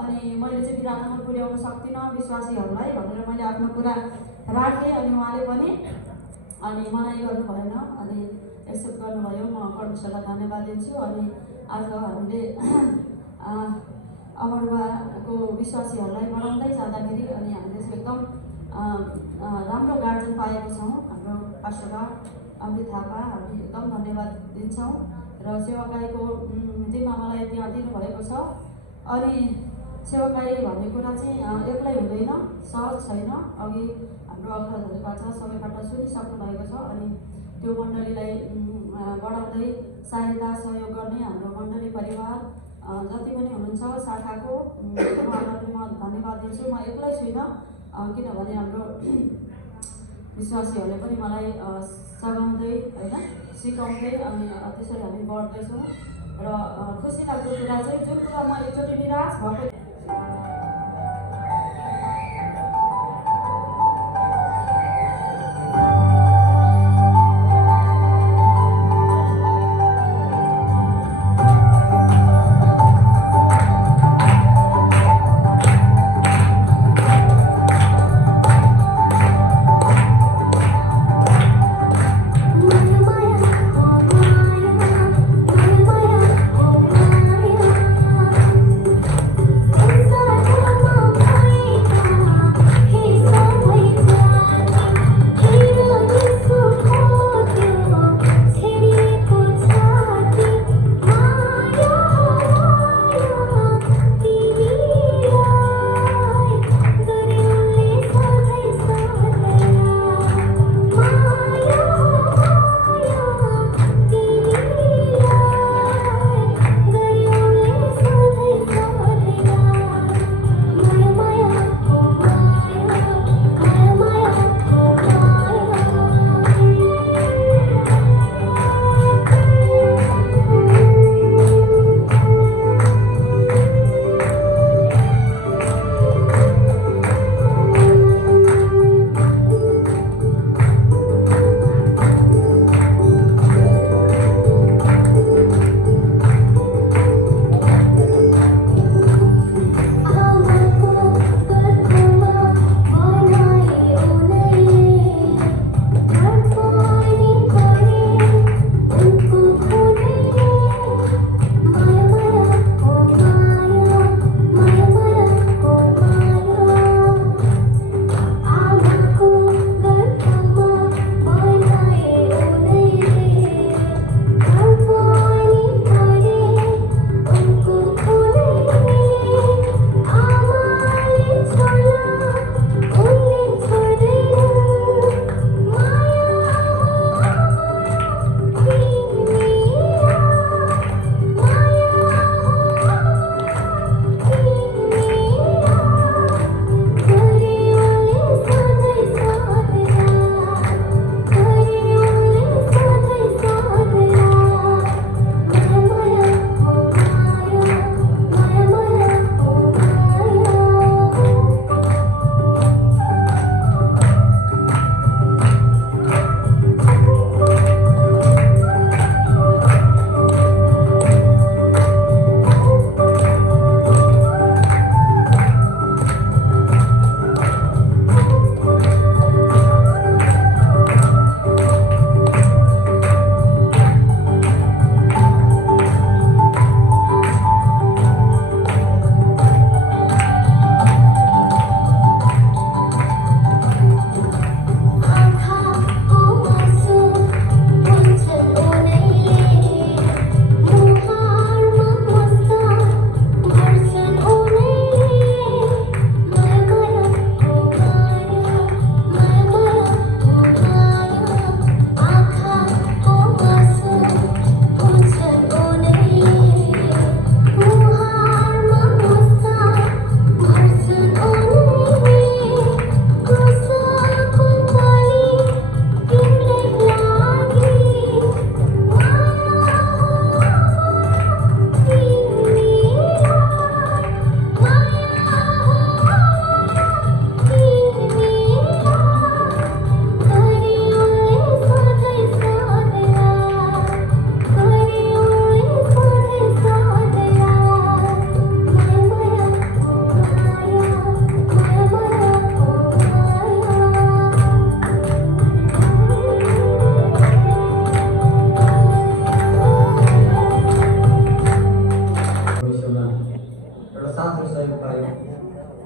अनि मैले चाहिँ विराटनगर पुर्याउन सक्दिनँ विश्वासीहरूलाई भनेर मैले आफ्नो कुरा राखेँ। अनि उहाँले पनि अनि मनाइ गर्नु भएन, अनि एक्सेप्ट गर्नुभयो। म परमेश्वरलाई धन्यवाद दिन्छु। अनि आज हामीले अमरवाको विश्वासीहरूलाई बढाउँदै जाँदाखेरि अनि हामीले चाहिँ एकदम राम्रो गार्जन पाएको छौँ। हाम्रो पास्टरबा अमृत थापा हामी एकदम धन्यवाद दिन्छौँ र सेवाकाईको जिम्मा मलाई त्यहाँ दिनुभएको छ। अनि सेवाकाई भन्ने कुरा चाहिँ एक्लै हुँदैन, सहज छैन। अघि हाम्रो अग्रजहरूबाट सबैबाट सुनिसक्नु भएको छ। अनि त्यो मण्डलीलाई बढाउँदै सहायता सहयोग गर्ने हाम्रो मण्डली परिवार जति पनि हुनुहुन्छ शाखाको उहाँहरूलाई पनि म धन्यवाद दिन्छु। म एक्लै छुइनँ, किनभने हाम्रो विश्वासीहरूले पनि मलाई सघाउँदै होइन सिकाउँदै अनि त्यसरी हामी बढ्दैछौँ। र खुसी लाग्दो कुरा चाहिँ जुन कुरा म एकचोटि निराश भएको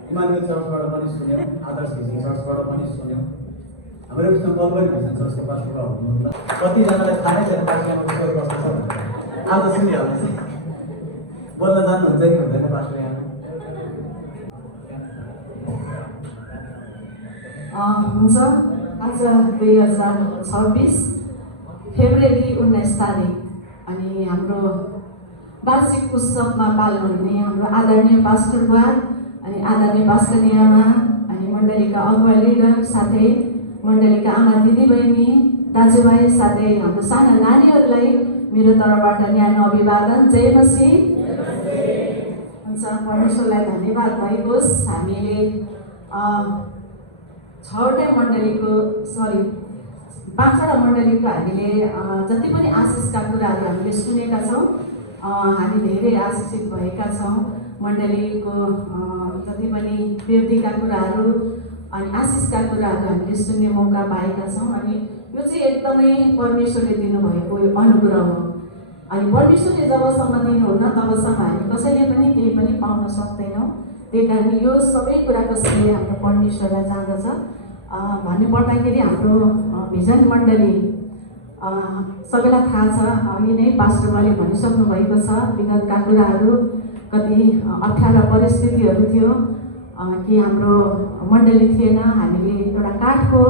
इमानुएल चर्चबाट पनि सुन्यौँ, आदर्श घिसिङ चर्चबाट पनि सुन्यौँ। हाम्रो बिचमा कलबरी घिसिङ चर्चको पास्टर हुनुहुन्छ। कतिजनालाई थाहै छैन पास्टरको कसरी कस्तो छ भनेर। आज सुनिहाल्नुहोस्। बोल्न जान्नुहुन्छ कि हुँदैन पास्टर यहाँ? हुन्छ। आज 2026 फेब्रुअरी 19 तारिक अनि हाम्रो वार्षिक उत्सवमा पाल्नु हुने हाम्रो आदरणीय पास्टर बुवा अनि आदरणीय पास्टरनी आमा अनि मण्डलीका अगुवा लिडर साथै मण्डलीका आमा दिदीबहिनी दाजुभाइ साथै हाम्रो साना नानीहरूलाई मेरो तर्फबाट न्यानो अभिवादन। जय मसीह। हुन्छ। परमेश्वरलाई धन्यवाद भइयोस्। हामीले 5वटा मण्डलीको हामीले जति पनि आशिषका कुराहरू हामीले सुनेका छौँ, हामी धेरै आशिषित भएका छौँ। मण्डलीको जति पनि वृद्धिका कुराहरू अनि आशिषका कुराहरू हामीले सुन्ने मौका पाएका छौँ। अनि यो चाहिँ एकदमै परमेश्वरले दिनुभएको अनुग्रह हो। अनि परमेश्वरले जबसम्म दिनुहुन्न तबसम्म हामी कसैले पनि केही पनि पाउन सक्दैनौँ। त्यही कारण यो सबै कुराको श्रेय हाम्रो परमेश्वरलाई जाँदछ। भन्नुपर्दाखेरि हाम्रो भिजन मण्डली सबैलाई थाहा छ। अघि नै पास्टरले भनिसक्नु भएको छ विगतका कुराहरू, कति अप्ठ्यारो परिस्थितिहरू थियो कि हाम्रो मण्डली थिएन। हामीले एउटा काठको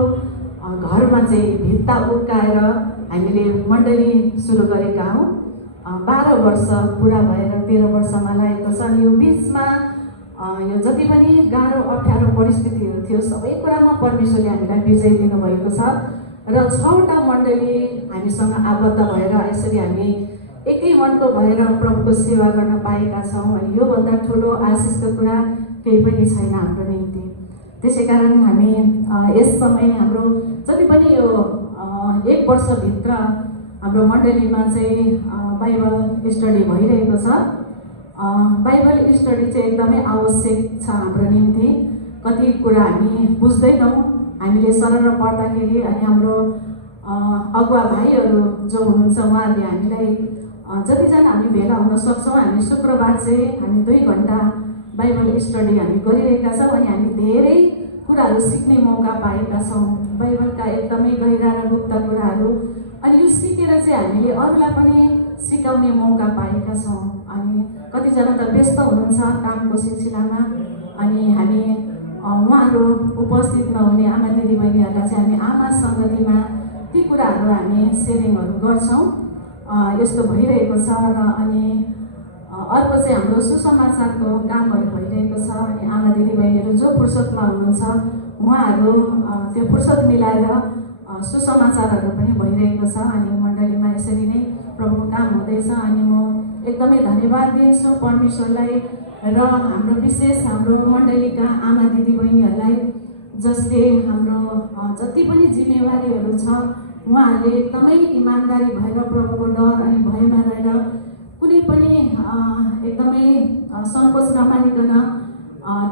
घरमा चाहिँ भित्ता उक्काएर हामीले मण्डली सुरु गरेका हौँ। 12 वर्ष पुरा भएर 13 वर्षमा लागेको छ। अनि यो बिचमा यो जति पनि गाह्रो अप्ठ्यारो परिस्थितिहरू थियो सबै कुरामा परमेश्वरले हामीलाई विजय दिनुभएको छ। र 6वटा मण्डली हामीसँग आबद्ध भएर यसरी हामी एकै मनको भएर प्रभुको सेवा गर्न पाएका छौँ। अनि योभन्दा ठुलो आशिषको कुरा केही पनि छैन हाम्रो निम्ति। त्यसै कारण हामी यस समय हाम्रो जति पनि यो 1 वर्षभित्र हाम्रो मण्डलीमा चाहिँ बाइबल स्टडी भइरहेको छ। बाइबल स्टडी चाहिँ एकदमै आवश्यक छ हाम्रो निम्ति। कति कुरा हामी बुझ्दैनौँ हामीले सरर पढ्दाखेरि। अनि हाम्रो अगुवा भाइहरू जो हुनुहुन्छ उहाँहरूले हामीलाई जतिजना हामी भेला हुन सक्छौँ हामी शुक्रबार चाहिँ हामी 2 घन्टा बाइबल स्टडी हामी गरिरहेका छौँ। अनि हामी धेरै कुराहरू सिक्ने मौका पाएका छौँ, बाइबलका एकदमै गहिरा र गुप्त कुराहरू। अनि यो सिकेर चाहिँ हामीले अरूलाई पनि सिकाउने मौका पाएका छौँ। अनि कतिजना त व्यस्त हुनुहुन्छ कामको सिलसिलामा। अनि हामी उहाँहरू उपस्थित नहुने आमा दिदीबहिनीहरूलाई चाहिँ हामी आमा सङ्गतिमा ती कुराहरू हामी सेयरिङहरू गर्छौँ। यस्तो भइरहेको छ। र अनि अर्को चाहिँ हाम्रो सुसमाचारको कामहरू भइरहेको छ। अनि आमा दिदीबहिनीहरू जो फुर्सदमा हुनुहुन्छ उहाँहरू त्यो फुर्सद मिलाएर सुसमाचारहरू पनि भइरहेको छ। अनि मण्डलीमा यसरी नै प्रभुको काम हुँदैछ। अनि म एकदमै धन्यवाद दिन्छु परमेश्वरलाई र हाम्रो विशेष हाम्रो मण्डलीका आमा दिदीबहिनीहरूलाई जसले हाम्रो जति पनि जिम्मेवारीहरू छ उहाँहरूले एकदमै इमान्दारी भएर प्रभुको डर अनि भयमा रहेर कुनै पनि एकदमै सङ्कोच नमानिकन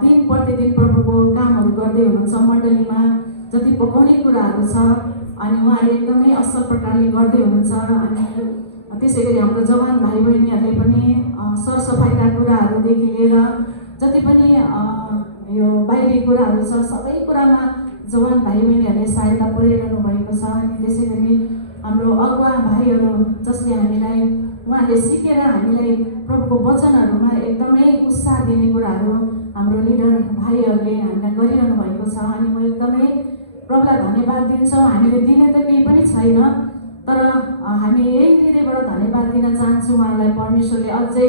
दिन प्रतिदिन प्रभुको कामहरू गर्दै हुनुहुन्छ। मण्डलीमा जति पकाउने कुराहरू छ अनि उहाँहरूले एकदमै असल प्रकारले गर्दै हुनुहुन्छ। अनि त्यसै गरी हाम्रो जवान भाइ बहिनीहरूले पनि सरसफाइका कुराहरूदेखि लिएर जति पनि यो बाहिरी कुराहरू छ सबै कुरामा जवान भाइ बहिनीहरूले सहायता पुर्याइरहनु भएको छ। अनि त्यसै गरी हाम्रो अगुवा भाइहरू जसले हामीलाई उहाँले सिकेर हामीलाई प्रभुको वचनहरूमा एकदमै उत्साह दिने कुराहरू हाम्रो लिडर भाइहरूले हामीलाई गरिरहनु भएको छ। अनि म एकदमै प्रभुलाई धन्यवाद दिन्छौँ। हामीले दिने त केही पनि छैन, तर हामी यही हृदयबाट धन्यवाद दिन चाहन्छौँ उहाँलाई। परमेश्वरले अझै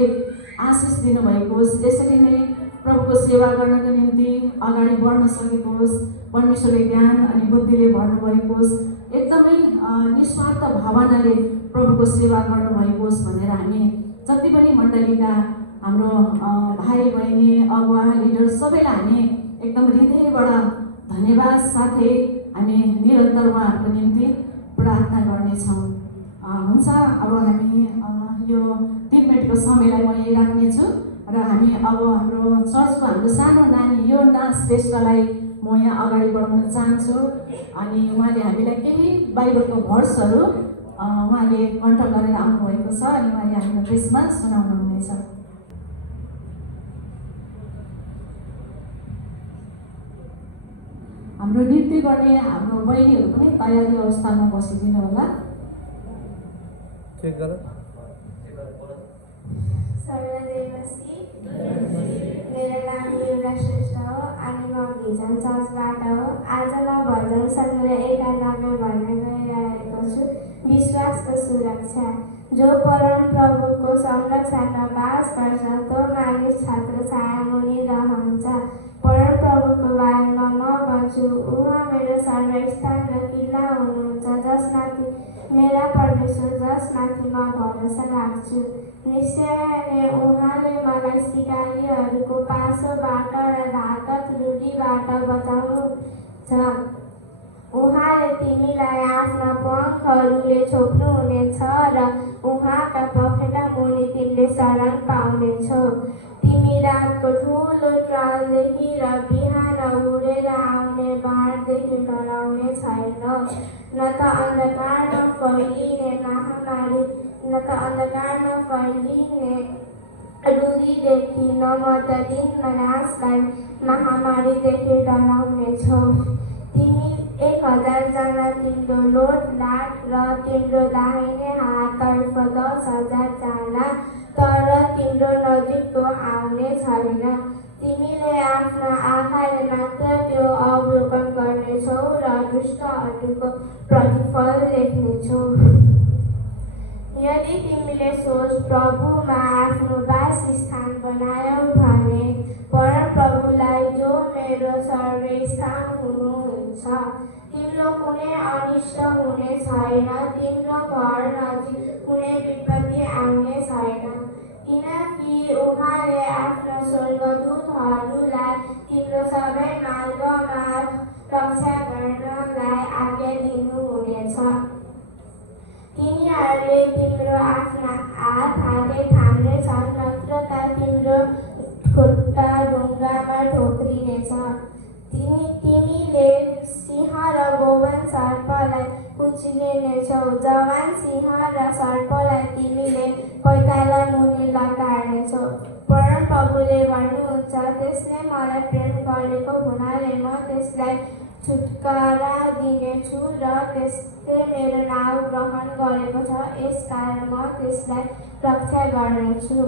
आशिष दिनुभएको होस्, यसरी नै प्रभुको सेवा गर्नको निम्ति अगाडि बढ्न सकेको होस्, परमेश्वरले ज्ञान अनि बुद्धिले भर्नुभएको होस्, एकदमै निस्वार्थ भावनाले प्रभुको सेवा गर्नुभएको होस् भनेर हामी जति पनि मण्डलीका हाम्रो भाइ बहिनी अगुवा लिडर सबैलाई हामी एकदम हृदयबाट धन्यवाद साथै हामी निरन्तर उहाँहरूको निम्ति प्रार्थना गर्नेछौँ। हुन्छ। अब हामी यो 3 मिनटको समयलाई म यही राख्नेछु र हामी अब हाम्रो चर्चको हाम्रो सानो नानी यो श्रेष्ठलाई म यहाँ अगाडि बढाउन चाहन्छु। अनि उहाँले हामीलाई केही बाइबलको भर्सहरू उहाँले कण्ठ गरेर आउनुभएको छ। अनि उहाँले हाम्रो प्रेसमा सुनाउनु हुनेछ। हाम्रो नृत्य गर्ने हाम्रो बहिनीहरू पनि तयारी अवस्थामा बसिदिनु होला। चेक गर। सर्वदेवसी मेरो नाम युवरा श्रेष्ठ हो अनि म भिजन चर्चबाट हो। आज म भजन सङ्ग्रह 91 भन्न गइरहेको छु, विश्वासको सुरक्षा। जो परम प्रभुको संरक्षणमा बास गर्छ त्यो मानिस छत्र छाया मुनि रहन्छ। परम प्रभुको बारेमा म भन्छु, उहाँ मेरो सर्वस्थान र किल्ला हुनुहुन्छ, जसमाथि मेरा परमेश्वर, जसमाथि म भरोसा राख्छु। निश्चय नै उहाँले मलाई सिकारीहरूको पासोबाट र घातक रुडीबाट बचाउनुहुन्छ। उहाँले तिमीलाई आफ्ना पङ्खहरूले छोप्नुहुनेछ र उहाँका पखेटा मुनि तिमीले शरण पाउनेछौ। तिमी रातको ठुलो ट्रालदेखि र बिहान उडेर आउने बाढदेखि डराउने छैनौ। न त अन्धकारमा फैलिने महामारी, न त अन्धकारमा फैलिने रुरीदेखि, न म त दिनमा नाशकारी महामारीदेखि डराउनेछौ। तिमी 1000 जना तिम्रो लोटलाट र तिम्रो दाहिने हाततर्फ 10,000 जना, तर तिम्रो नजिक आउने छैन। तिमीले आफ्ना आँखाले मात्र त्यो अवलोकन गर्नेछौ र दुष्टहरूको प्रतिफल देख्नेछौ। यदि तिमीले सोच प्रभुमा आफ्नो वासस्थान बनायौ भने, परम प्रभुलाई जो मेरो सर्वस्थान हुनुहुन्छ, तिम्रो कुनै अनिष्ट हुने छैन, तिम्रो घर नजिक कुनै विपत्ति आउने छैन। किनकि उहाँले आफ्ना स्वर्गदूतहरूलाई तिम्रो सबै मार्गमा रक्षा गर्नलाई आज्ञा दिनुहुनेछ। तिनीहरूले तिम्रो आफ्ना हातले थाम्नेछन्, नत्र त तिम्रो खुट्टा ढुङ्गामा ठोक्रिनेछ। तिमीले सिंह र गोवन सर्पलाई कुचलिनेछौ, जवान सिंह र सर्पलाई तिमीले पैताला मुनि लगार्नेछौ। परम प्रभुले भन्नुहुन्छ, त्यसले मलाई प्रेम गरेको हुनाले म त्यसलाई छुटकारा दिनेछु र त्यसले मेरो नाउँ ग्रहण गरेको छ, यसकारण म त्यसलाई रक्षा गर्नेछु।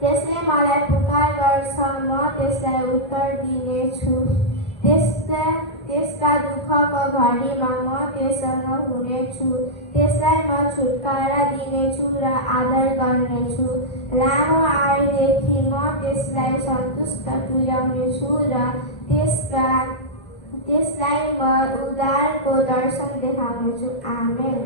त्यसले मलाई पुकार गर्छ, म त्यसलाई उत्तर दिनेछु। त्यसका दुःखको घडीमा म त्योसँग हुनेछु। त्यसलाई म छुटकारा दिनेछु र आदर गर्नेछु। लामो आयुदेखि म त्यसलाई सन्तुष्ट तुल्याउनेछु र त्यसलाई म उद्धारको दर्शन देखाउनेछु। आमेन।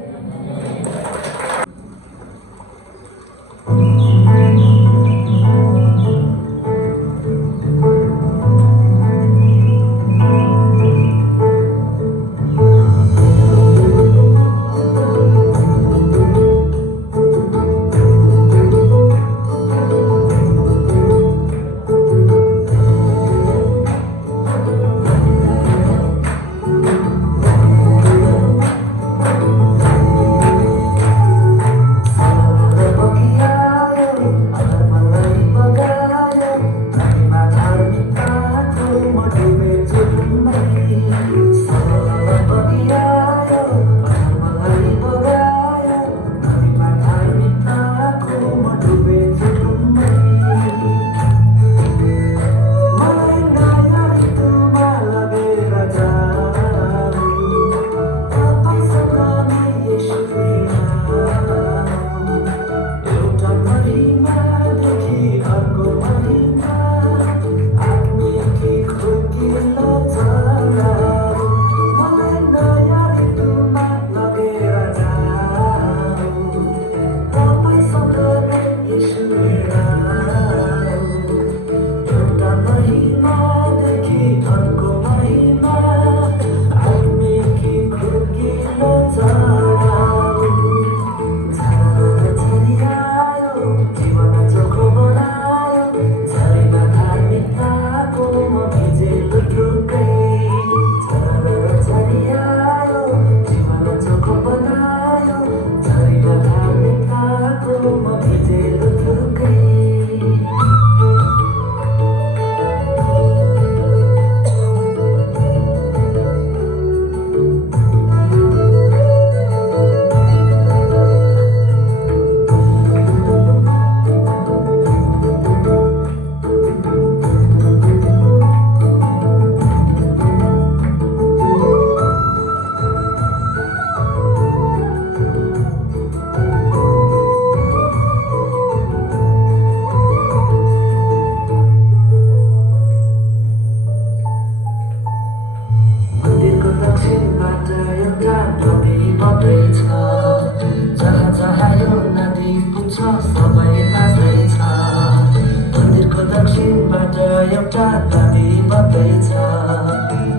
बाँच्दैछ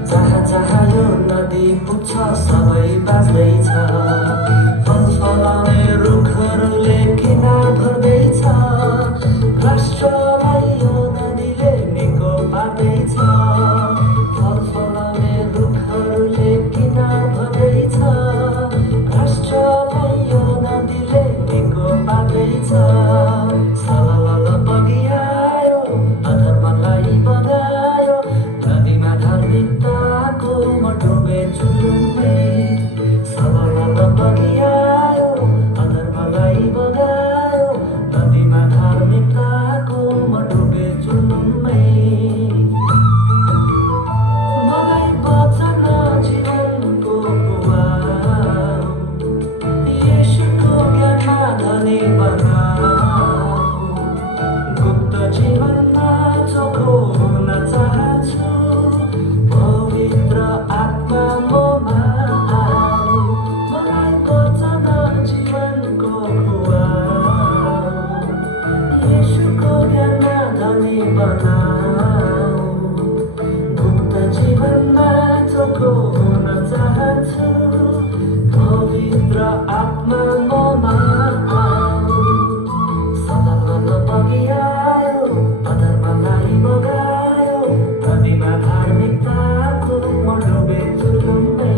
जहाँ जहाँ यो नदी पुग्छ सबै बाँच्दैछ फलफलाउने रुखहरूले किनार भर्दैछ राष्ट्रलाई यो नदीले निको पार्दैछ फलफलाउने रुखहरूले किनार भर्दैछ राष्ट्रलाई यो नदीले निको पार्दैछ सलल बगिआयो अधर्मलाई बगायो नदीमा धार्मिकताको म डुबे चुलुम्बै सलल बगिआयो अधर्मलाई बगायो नदीमा धार्मिकताको म डुबे चुलुम्बै मलाई बचन जीवनको कुवा येशूको ज्ञानमा धनी बनाऊ गुप्त जीवनमा चोखो हुन चाहन्छु पवित्र आत्मा ममा आऊ मलाई बचन जीवनको कुवा येशूको ज्ञानमा धनी बनाऊ गुप्त जीवनमा चोखो हुन चाहन्छु पवित्र आत्मा ममा आऊ सलल बगिआयो अधर्मलाई बगायो नदीमा धार्मिकताको म डुबे चुलुम्बै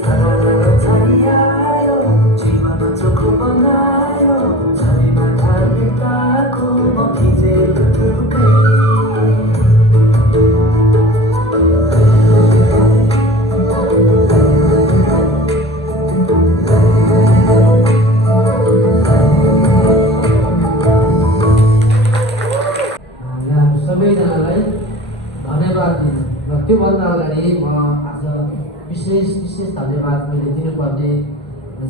झरल झरिआयो जीवन चोखो बनायो झरीमा धार्मिकताको म भिजेल ढुकै यहाँ सबैजनालाई धन्यवाद दिनु र त्योभन्दा अगाडि म आज विशेष विशेष धन्यवाद मैले दिनुपर्ने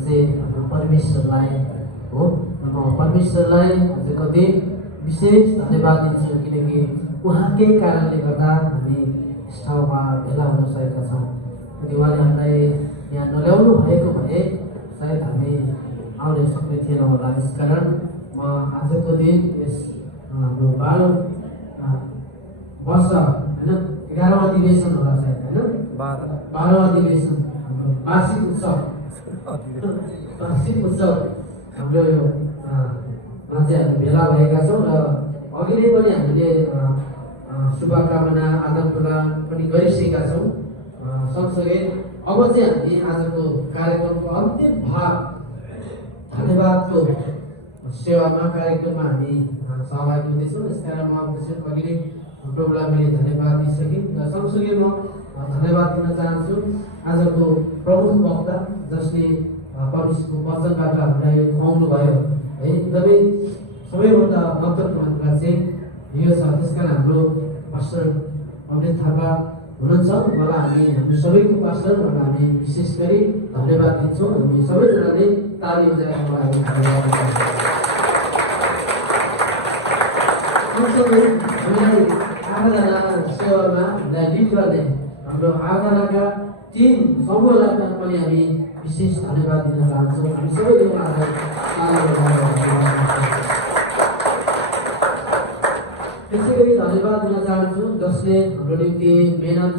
चाहिँ हाम्रो परमेश्वरलाई हो र म परमेश्वरलाई अझै कति विशेष धन्यवाद दिन्छु किनकि उहाँकै कारणले गर्दा हामी यस ठाउँमा भेला हुन सकेका छौँ यदि उहाँले हामीलाई यहाँ नल्याउनु भएको भए सायद हामी आउन सक्ने थिएन होला यसकारण म आजको दिन यस हाम्रो 12 वर्ष होइन 11औं अधिवेशन होला सायद होइन 12औं अधिवेशन हाम्रो वार्षिक उत्सव हाम्रो यो मा चाहिँ हामी भेला भएका छौँ र अघि नै पनि हामीले शुभकामना आदान प्रदान पनि गरिसकेका छौँ सँगसँगै अब चाहिँ हामी आजको कार्यक्रमको अन्तिम भाग धन्यवादको सेवामा कार्यक्रममा हामी सहभागी हुँदैछौँ यसकारण म विशेष अघि नै प्रभुलाई मैले धन्यवाद दिइसकेँ र सँगसँगै म धन्यवाद दिन चाहन्छु आजको प्रमुख वक्ता जसले परमेश्वरको वचनबाट हामीलाई यो खुवाउनु भयो है एकदमै सबैभन्दा महत्त्वपूर्ण कुरा चाहिँ यो छ त्यसकारण हाम्रो पास्टर अमृत थापा हुनुहुन्छ उहाँलाई हामी सबैको पास्टर उहाँलाई हामी विशेष गरी धन्यवाद दिन्छौँ हामी सबैजनाले ताली बजाएर उहाँलाई धन्यवाद दिन्छौँ हामीलाई आराधना सेवामा हामीलाई लिड गर्ने हाम्रो आराधनाका टिम समूहलाई पनि हामी विशेष धन्यवाद दिन चाहन्छौँ हामी सबैले उहाँहरूलाई ताली बजाएर त्यसै गरी धन्यवाद दिन चाहन्छु जसले हाम्रो निम्ति मेहनत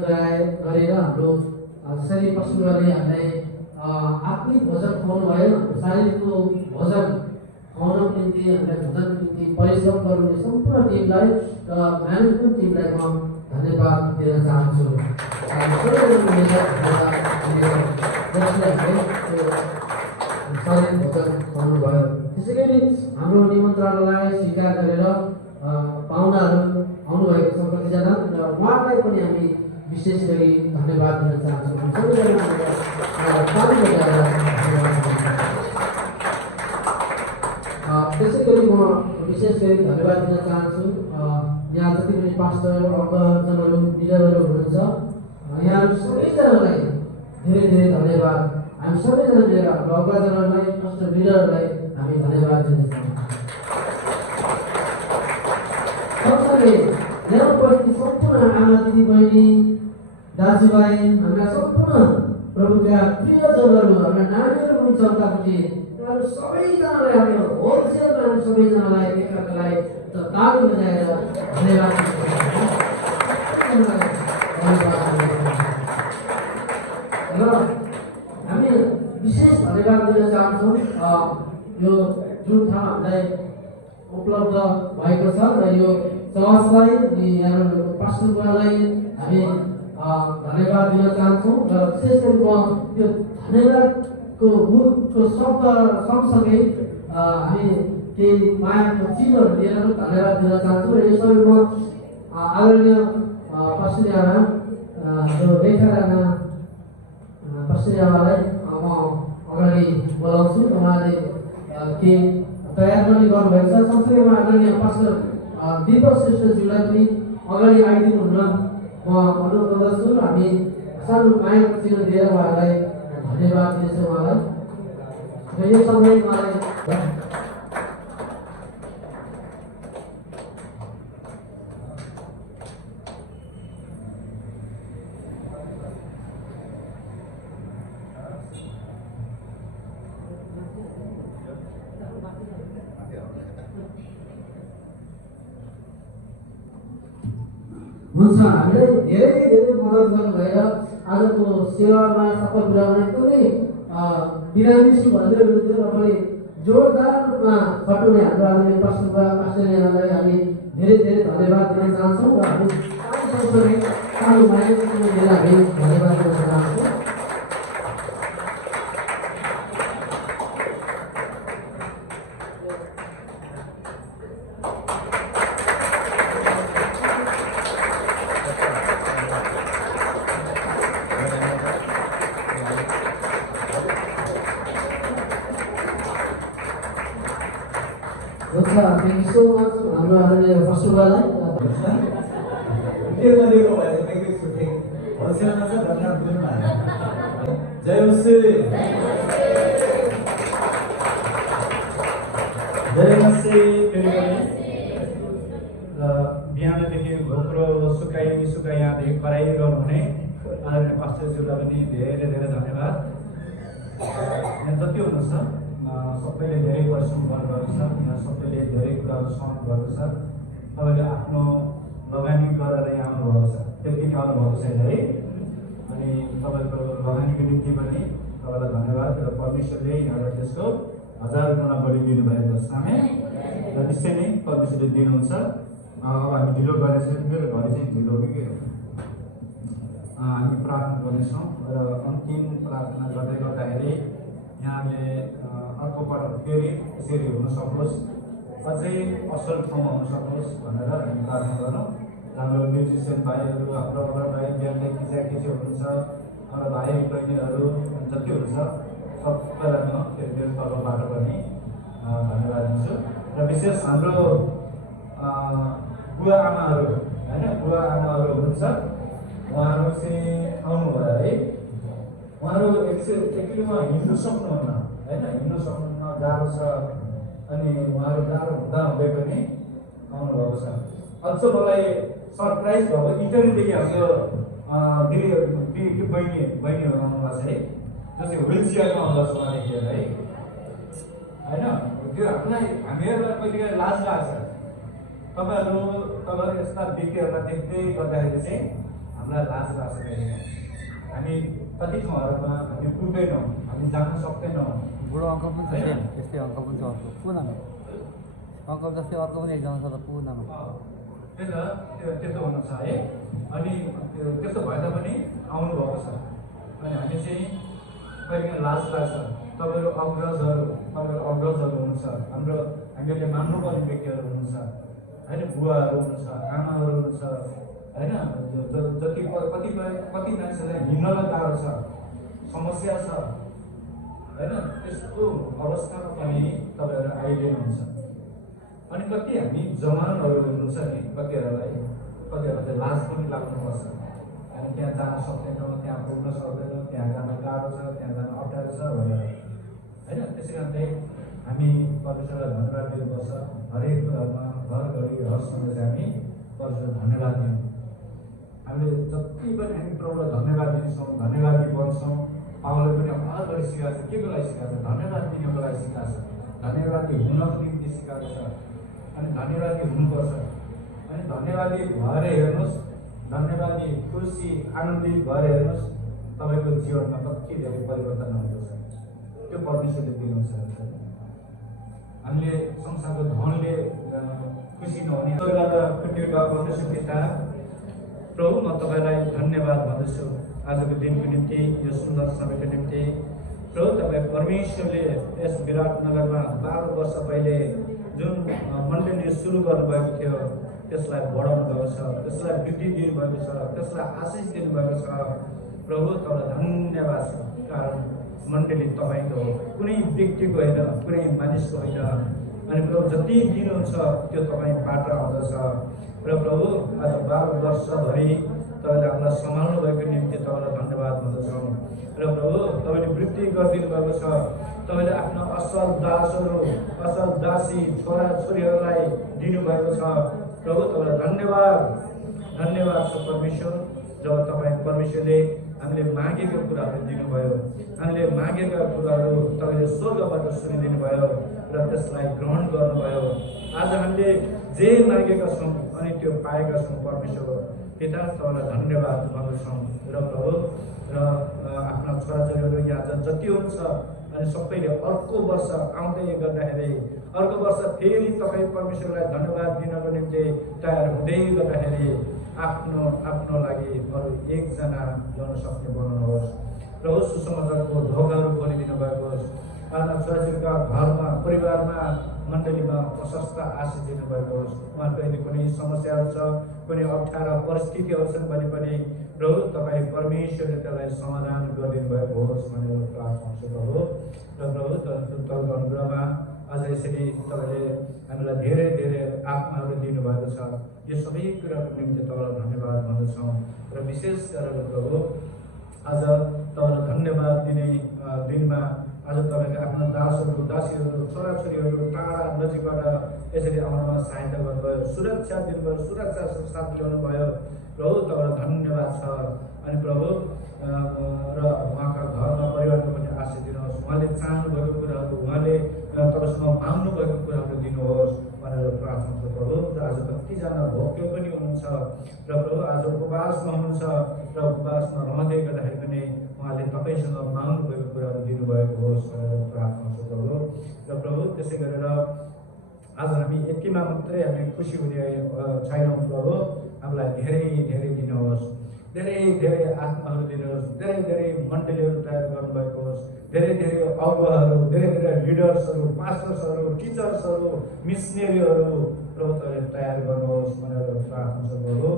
गरेर हाम्रो शरीर पशु गर्ने हामीलाई आत्मिक भोजन खुवाउनु भयो शारीरिकको भोजन खुवाउनको निम्ति हामीलाई भोजनको निम्ति परिश्रम गर्नुहुने सम्पूर्ण टिमलाई र म्यानेजमेन्ट टिमलाई म धन्यवाद दिन चाहन्छु जसले शारीरिक भोजन खुवाउनु भयो त्यसै गरी हाम्रो निमन्त्रणालाई स्वीकार गरेर पाहुनाहरू आउनुभएको छ कतिजना र उहाँलाई पनि हामी विशेष गरी धन्यवाद दिन चाहन्छौँ सबैजना त्यसै गरी म विशेष गरी धन्यवाद दिन चाहन्छु यहाँ जति पनि पास्टर अग्रजनहरू लिडरहरू हुनुहुन्छ यहाँहरू सबैजनालाई धेरै धेरै धन्यवाद हामी सबैजना मिलेर हाम्रो अग्रजनहरूलाई पास्टर लिडरहरूलाई हामी धन्यवाद दिन चाहन्छौँ सँगसँगै यहाँ उपस्थित सम्पूर्ण आमा दिदी बहिनी दाजुभाइ हाम्रा सम्पूर्ण प्रभुका प्रियजनहरू हाम्रा नानीहरू हुनुहुन्छ उतापट्टि उहाँहरू सबैजनालाई हामी होलसेलमा हामी सबैजनालाई एकअर्कालाई ताली बजाएर धन्यवाद दिन्छौँ। उपलब्ध भएको छ र यो चर्चलाई अनि यहाँ पास्टरलाई हामी धन्यवाद दिन चाहन्छौँ र विशेष गरी म यो धन्यवादको मुखको शब्द सँगसँगै हामी केही मायाको चिजहरू लिएर धन्यवाद दिन चाहन्छौँ र यसरी म आदरणीय पश्चिमी आमा जो रेखा राणा पश्चिमी आमालाई म अगाडि बोलाउँछु। उहाँले केही तयार पनि गर्नुभएको छ। सँगसँगै म आदरणीय पास्टर दीपक श्रेष्ठज्यूलाई पनि अगाडि आइदिनु हुन म अनुरोध गर्दछु। हामी सानो मायाको चिनो दिएर उहाँलाई धन्यवाद दिन्छौँ उहाँलाई र यो समय उहाँलाई हुन्छ। हामीलाई धेरै मद्दत गर्नुभएर आजको सेवामा सफल पुर्याउन एकदमै बिरामी छु भन्दै हुनुहुन्थ्यो र पनि जोरदार रूपमा खट्नुहुने हाम्रो आदरणीय पास्टरलाई हामी धेरै धन्यवाद दिन चाहन्छौँ र हामी सँगसँगै सानो मायाको चिनो दिएर हामी धन्यवाद दिन चाहन्छौँ। Thank you so much हाम्रो आदरणीय पास्टरलाई के गरेको भए चाहिँ के छुटे हसियामा चाहिँ धन्यवाद दिनु भयो। जय मसी र बिहानदेखि घोक्रो सुकाइ यहाँदेखि कराइ गर्नुहुने आदरणीय पास्टरज्यूलाई पनि धेरै धन्यवाद। यहाँ जति हुनुहुन्छ सबैले धेरै परिश्रम गर्नुभएको छ। यहाँ सबैले धेरै कुराहरू सहन भएको छ। तपाईँले आफ्नो लगानी गरेर यहाँ आउनुभएको छ, त्यतिकै आउनुभएको छैन है। अनि तपाईँको लगानीको निम्ति पनि तपाईँलाई धन्यवाद र परमेश्वरले यहाँलाई त्यसको 1000 गुणा बढी दिनुभएको छ। र निश्चय नै परमेश्वरले दिनुहुन्छ। अब हामी ढिलो गरेछौँ, मेरो घर चाहिँ ढिलो हो कि हामी प्रार्थना गर्नेछौँ र अन्तिम प्रार्थना गर्दाखेरि यहाँले अर्को पटक फेरि यसरी हुन सकोस्, अझै असल ठाउँमा हुन सकोस् भनेर हामी प्रार्थना गरौँ। हाम्रो म्युजिसियन भाइहरू, हाम्रो अरू भाइ बिहानले खिचाखिची हुनुहुन्छ, हाम्रो भाइ बहिनीहरू जति हुन्छ सबैलाई म फेरि मेरो तर्फबाट पनि धन्यवाद दिन्छु। र विशेष हाम्रो बुवा आमाहरू होइन, बुवा आमाहरू हुनुहुन्छ, उहाँहरू चाहिँ आउनुभयो है। उहाँहरू एक्चुअलीमा हिँड्नु सक्नुहुन्न होइन, हिँड्नु सक्नुहुन्न, गाह्रो छ। अनि उहाँहरू गाह्रो हुँदै पनि आउनुभएको छ। अझ मलाई सरप्राइज भएको इटलीदेखि हाम्रो बहिनीहरू आउनुभएको छ है, जो चाहिँ व्हिल चेयरमा आउनुभएको छ उहाँदेखि है होइन। त्यो हामीहरूलाई कहिलेकाहीँ लाज लाग्छ। तपाईँहरू यस्ता व्यक्तिहरूलाई देख्दै गर्दाखेरि चाहिँ हामीलाई लाज लाग्छ। हामी कति ठाउँहरूमा हामी पुग्दैनौँ, हामी जान सक्दैनौँ। बुढो अङ्कल पनि छ, त्यस्तै अङ्कल पनि छ। अर्को को नाम अङ्कल जस्तै अर्को पनि एकजना छ त को नाम त्यस्तो हुनु छ है। अनि त्यस्तो भए तापनि आउनुभएको छ। अनि हामी चाहिँ कहिले लाज लाग्छ। तपाईँहरू अग्रजहरू हुनुहुन्छ, हामीले मान्नुपर्ने व्यक्तिहरू हुनुहुन्छ होइन, बुवाहरू हुनुहुन्छ, आमाहरू हुनुहुन्छ होइन। जति कति मान्छेलाई हिँड्नलाई गाह्रो छ, समस्या छ होइन। त्यस्तो अवस्थामा पनि तपाईँहरू आइदिनुहुन्छ। अनि कति हामी जवानहरू हुनुहुन्छ नि, कतिहरूलाई चाहिँ लाज पनि लाग्नुपर्छ। हामी त्यहाँ जान सक्दैनौँ, त्यहाँ पुग्न सक्दैनौँ, त्यहाँ जान गाह्रो छ, त्यहाँ जान अप्ठ्यारो छ भनेर होइन। त्यसै कारण चाहिँ हामी परमेश्वरलाई धन्यवाद दिनुपर्छ। हरेक कुरामा हर घडी हर समय चाहिँ हामी परमेश्वरलाई धन्यवाद दियौँ। हामीले जति पनि हामी प्रभुलाई धन्यवाद दिन्छौँ, धन्यवादी बन्छौँ। पावलले पनि हर घडी सिकाएको छ, के को लागि सिकाएको छ? धन्यवाद दिनको लागि सिकाएको छ, धन्यवादी हुनको निम्ति सिकाएको छ। अनि धन्यवादी हुनुपर्छ। अनि धन्यवादी भएर हेर्नुहोस्, धन्यवादी खुसी आनन्दित भएर हेर्नुहोस्, तपाईँको जीवनमा कति धेरै परिवर्तन आउँदछ। त्यो परमेश्वरले दिनुहुन्छ। हामीले संसारको धनले खुसी नहुने खुट्टिएका परमेश्वर पिता प्रभु म तपाईँलाई धन्यवाद भन्दछु आजको दिनको निम्ति यो सुन्दर समयको निम्ति प्रभु तपाईँ परमेश्वरले यस विराटनगरमा 12 वर्ष पहिले जुन मण्डली सुरु गर्नुभएको थियो त्यसलाई बढाउनु भएको छ, त्यसलाई वृद्धि दिनुभएको छ, त्यसलाई आशिष दिनुभएको छ। प्रभु तपाईँलाई धन्यवाद छ, कारण मण्डली तपाईँको हो, कुनै व्यक्तिको होइन, कुनै मानिसको होइन। अनि प्रभु जति दिनुहुन्छ त्यो तपाईँबाट आउँदछ। र प्रभु आज 12 वर्षभरि तपाईँले हामीलाई सम्हाल्नु भएको निम्ति तपाईँलाई धन्यवाद भन्दछौँ। र प्रभु तपाईँले वृद्धि गरिदिनु भएको छ, तपाईँले आफ्नो असल दासहरू, असल दासी छोराछोरीहरूलाई दिनुभएको छ। प्रभु तपाईँलाई धन्यवाद धन्यवाद छ परमेश्वर। जब तपाईँ परमेश्वरले हामीले मागेको कुराहरू दिनुभयो, हामीले मागेका कुराहरू तपाईँले स्वर्गबाट सुनिदिनु भयो र त्यसलाई ग्रहण गर्नुभयो। आज हामीले जे मागेका छौँ अनि त्यो पाएका छौँ परमेश्वर पिता, तपाईँलाई धन्यवाद भन्दछौँ। र प्रभु र आफ्ना छोराछोरीहरू यहाँ जति हुन्छ अनि सबैले अर्को वर्ष आउँदै गर्दाखेरि अर्को वर्ष फेरि तपाईँ परमेश्वरलाई धन्यवाद दिनको निम्ति तयार हुँदै गर्दाखेरि आफ्नो लागि अरू एकजना ल्याउन सक्ने बनाउनुहोस्। प्रभु सुसमाचारको ढोकाहरू खोलिदिनु भएको होस्। आफ्ना छोराछोरीका घरमा, परिवारमा, मण्डलीमा प्रशस्त आशिष दिनुभएको होस्। उहाँ कहिले कुनै समस्याहरू छ, कुनै अप्ठ्यारा परिस्थितिहरू छन् भने पनि प्रभु तपाईँ परमेश्वरले त्यसलाई समाधान गरिदिनु भएको होस् भनेर प्रार्थना गर्छु प्रभु। र प्रभु तपाईँको अनुग्रहमा आज यसरी तपाईँले हामीलाई धेरै धेरै आत्माहरू दिनुभएको छ। यो सबै कुराको निम्ति तपाईँलाई धन्यवाद भन्दछौँ। र विशेष गरेर प्रभु आज तपाईँलाई धन्यवाद दिने दिनमा आज तपाईँका आफ्ना दासहरू, दासीहरू, छोराछोरीहरू टाढा नजिकबाट यसरी आउनमा सहायता गर्नुभयो, सुरक्षा दिनुभयो, सुरक्षा साथ ल्याउनु भयो। प्रभु तपाईँलाई धन्यवाद छ। अनि प्रभु र उहाँका घरमा परिवारमा पनि आशिष दिनुहोस्। उहाँले चाहनुभएको कुराहरू, उहाँले तपाईँसँग माग्नु भएको कुराहरू दिनुहोस् भनेर प्रार्थना गर्छु प्रभु। र आज कतिजना भोकै पनि हुनुहुन्छ र प्रभु आज उपवासमा हुनुहुन्छ र उपवासमा रहँदै गर्दाखेरि पनि उहाँले तपाईँसँग माग्नु भएको कुराहरू दिनुभएको होस् भनेर प्रार्थना गर्छु प्रभु। र प्रभु त्यसै गरेर आज हामी यतिमा मात्रै हामी खुसी हुने छैनौँ प्रभु, हामीलाई धेरै धेरै दिनुहोस्, धेरै धेरै आत्माहरू दिनुहोस्, धेरै धेरै मण्डलीहरू तयार गर्नुभएको होस्, धेरै धेरै अगुवाहरू, धेरै धेरै लिडर्सहरू, पास्टर्सहरू, टिचर्सहरू, मिसनेरीहरू प्रभु तपाईँले तयार गर्नुहोस् भनेर प्रार्थना गर्छु प्रभु।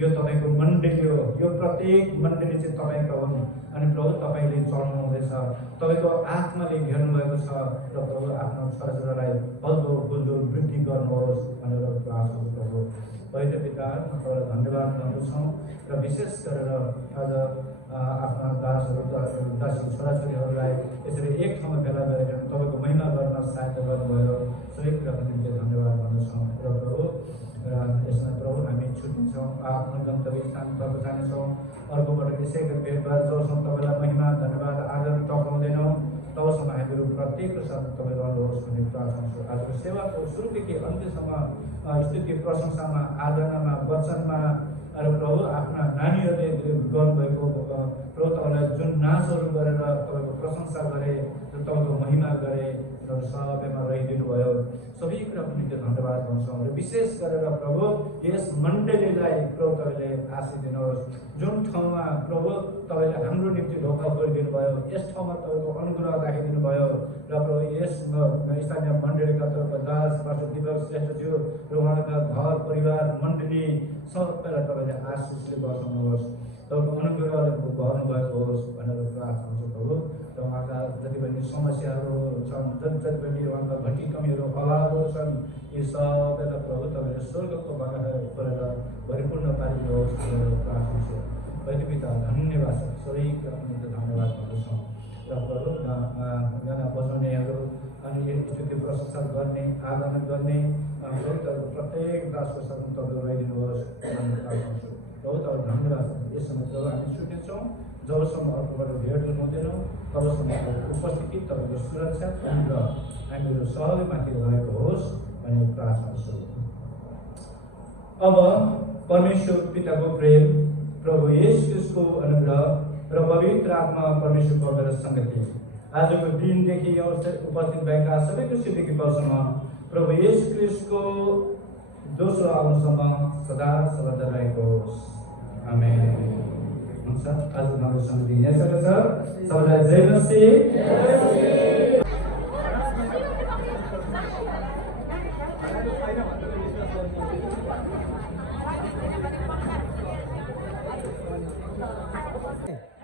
यो तपाईँको मण्डली हो, यो प्रत्येक मण्डली चाहिँ तपाईँका हुन्। अनि प्रभु तपाईँले चलाउनु हुँदैछ, तपाईँको आत्माले घेर्नुभएको छ। र प्रभु आफ्नो छोराछोरीलाई बल्दो बुल्दो वृद्धि गर्नुहोस् भनेर प्रार्थना गर्छु प्रभु। पवित्र पिता, म तपाईँलाई धन्यवाद भन्दछौँ। र विशेष गरेर आज आफ्ना दासहरू, दासी छोराछोरीहरूलाई यसरी एक ठाउँमा भेला गरेर तपाईँको महिमा गर्न सहायता गर्नुभयो। सबै कुराको निम्ति धन्यवाद भन्दछौँ। र प्रभु र यसमा प्रभु हामी छुट्टिन्छौँ, आफ्नो गन्तव्य स्थानतर्फ जानेछौँ। अर्कोबाट यसै गरी भेटभाड जबसम्म तपाईँलाई महिमा, धन्यवाद, आदर टकाउँदैनौँ तबसम्म हामीहरू प्रत्येकको साथ तपाईँ रहनुहोस् भन्ने प्रार्थना छु। आजको सेवाको सुरुदेखि अन्त्यसम्म स्तुति प्रशंसामा, आदरणमा, वचनमा र प्रभु आफ्ना नानीहरूले गर्नुभएको प्रभु तपाईँलाई जुन नाचहरू गरेर तपाईँको प्रशंसा गरे र तपाईँको महिमा गरे र सबैमा रहिदिनु भयो। सबै कुराको निम्ति धन्यवाद भन्छौँ। र विशेष गरेर प्रभु यस मण्डलीलाई प्रभु तपाईँले आशिष दिनुहोस्। जुन ठाउँमा प्रभु तपाईँले हाम्रो निम्ति ढोका खोलिदिनु भयो, यस ठाउँमा तपाईँको अनुग्रह राखिदिनु भयो। र प्रभु यस स्थानीय मण्डलीका तपाईँको दास पास्टर दिपक श्रेष्ठज्यू र उहाँका घर परिवार मण्डली सबैलाई तपाईँले आशिषले बसाउनुहोस्, तपाईँको अनुग्रहले गर्नुभएको होस् भनेर प्रार्थना गर्छु प्रभु। र उहाँका जति पनि समस्याहरू छन्, जति पनि उहाँका घटी कमीहरू, अभावहरू छन्, यी सबैलाई प्रभु तपाईँले स्वर्गको बाटो खोलेर परिपूर्ण पारिदिनुहोस् भनेर प्रार्थना गर्छु। पवित्र पिता, धन्यवाद छ, सबै कुराको निम्ति धन्यवाद भन्दछौँ। र प्रभु गाना बजाउनेहरू अनि स्तुति प्रशंसा गर्ने, आराधना गर्ने प्रत्येक दासको साथमा तपाईँ रहिदिनुहोस् भनेर प्रार्थना गर्छु। प्रभु तपाईँ धन्यवाद छ। यस समय जब हामी छुट्टिन्छौँ, जबसम्म अर्कोबाट भेट हुँदैनौँ तबसम्म उपस्थिति, तपाईँको सुरक्षा र हामीहरू सबैमाथि रहेको होस् भन्ने प्रार्थना गर्छु। अब परमेश्वर पिताको प्रेम, प्रभु येशू ख्रीष्टको अनुग्रह र पवित्र आत्मा परमेश्वरको सङ्गति आजको दिनदेखि यो उपस्थित भएका सबैको सिद्धिकी पाउँछौँ प्रभु येशू ख्रीष्टको दोस्रो आउनुसम्म सदा सर्वदा रहेको होस् आमेन हुन्छ आज हाम्रो समिति यहाँसम्म छ सबैलाई जय मसीह Okay.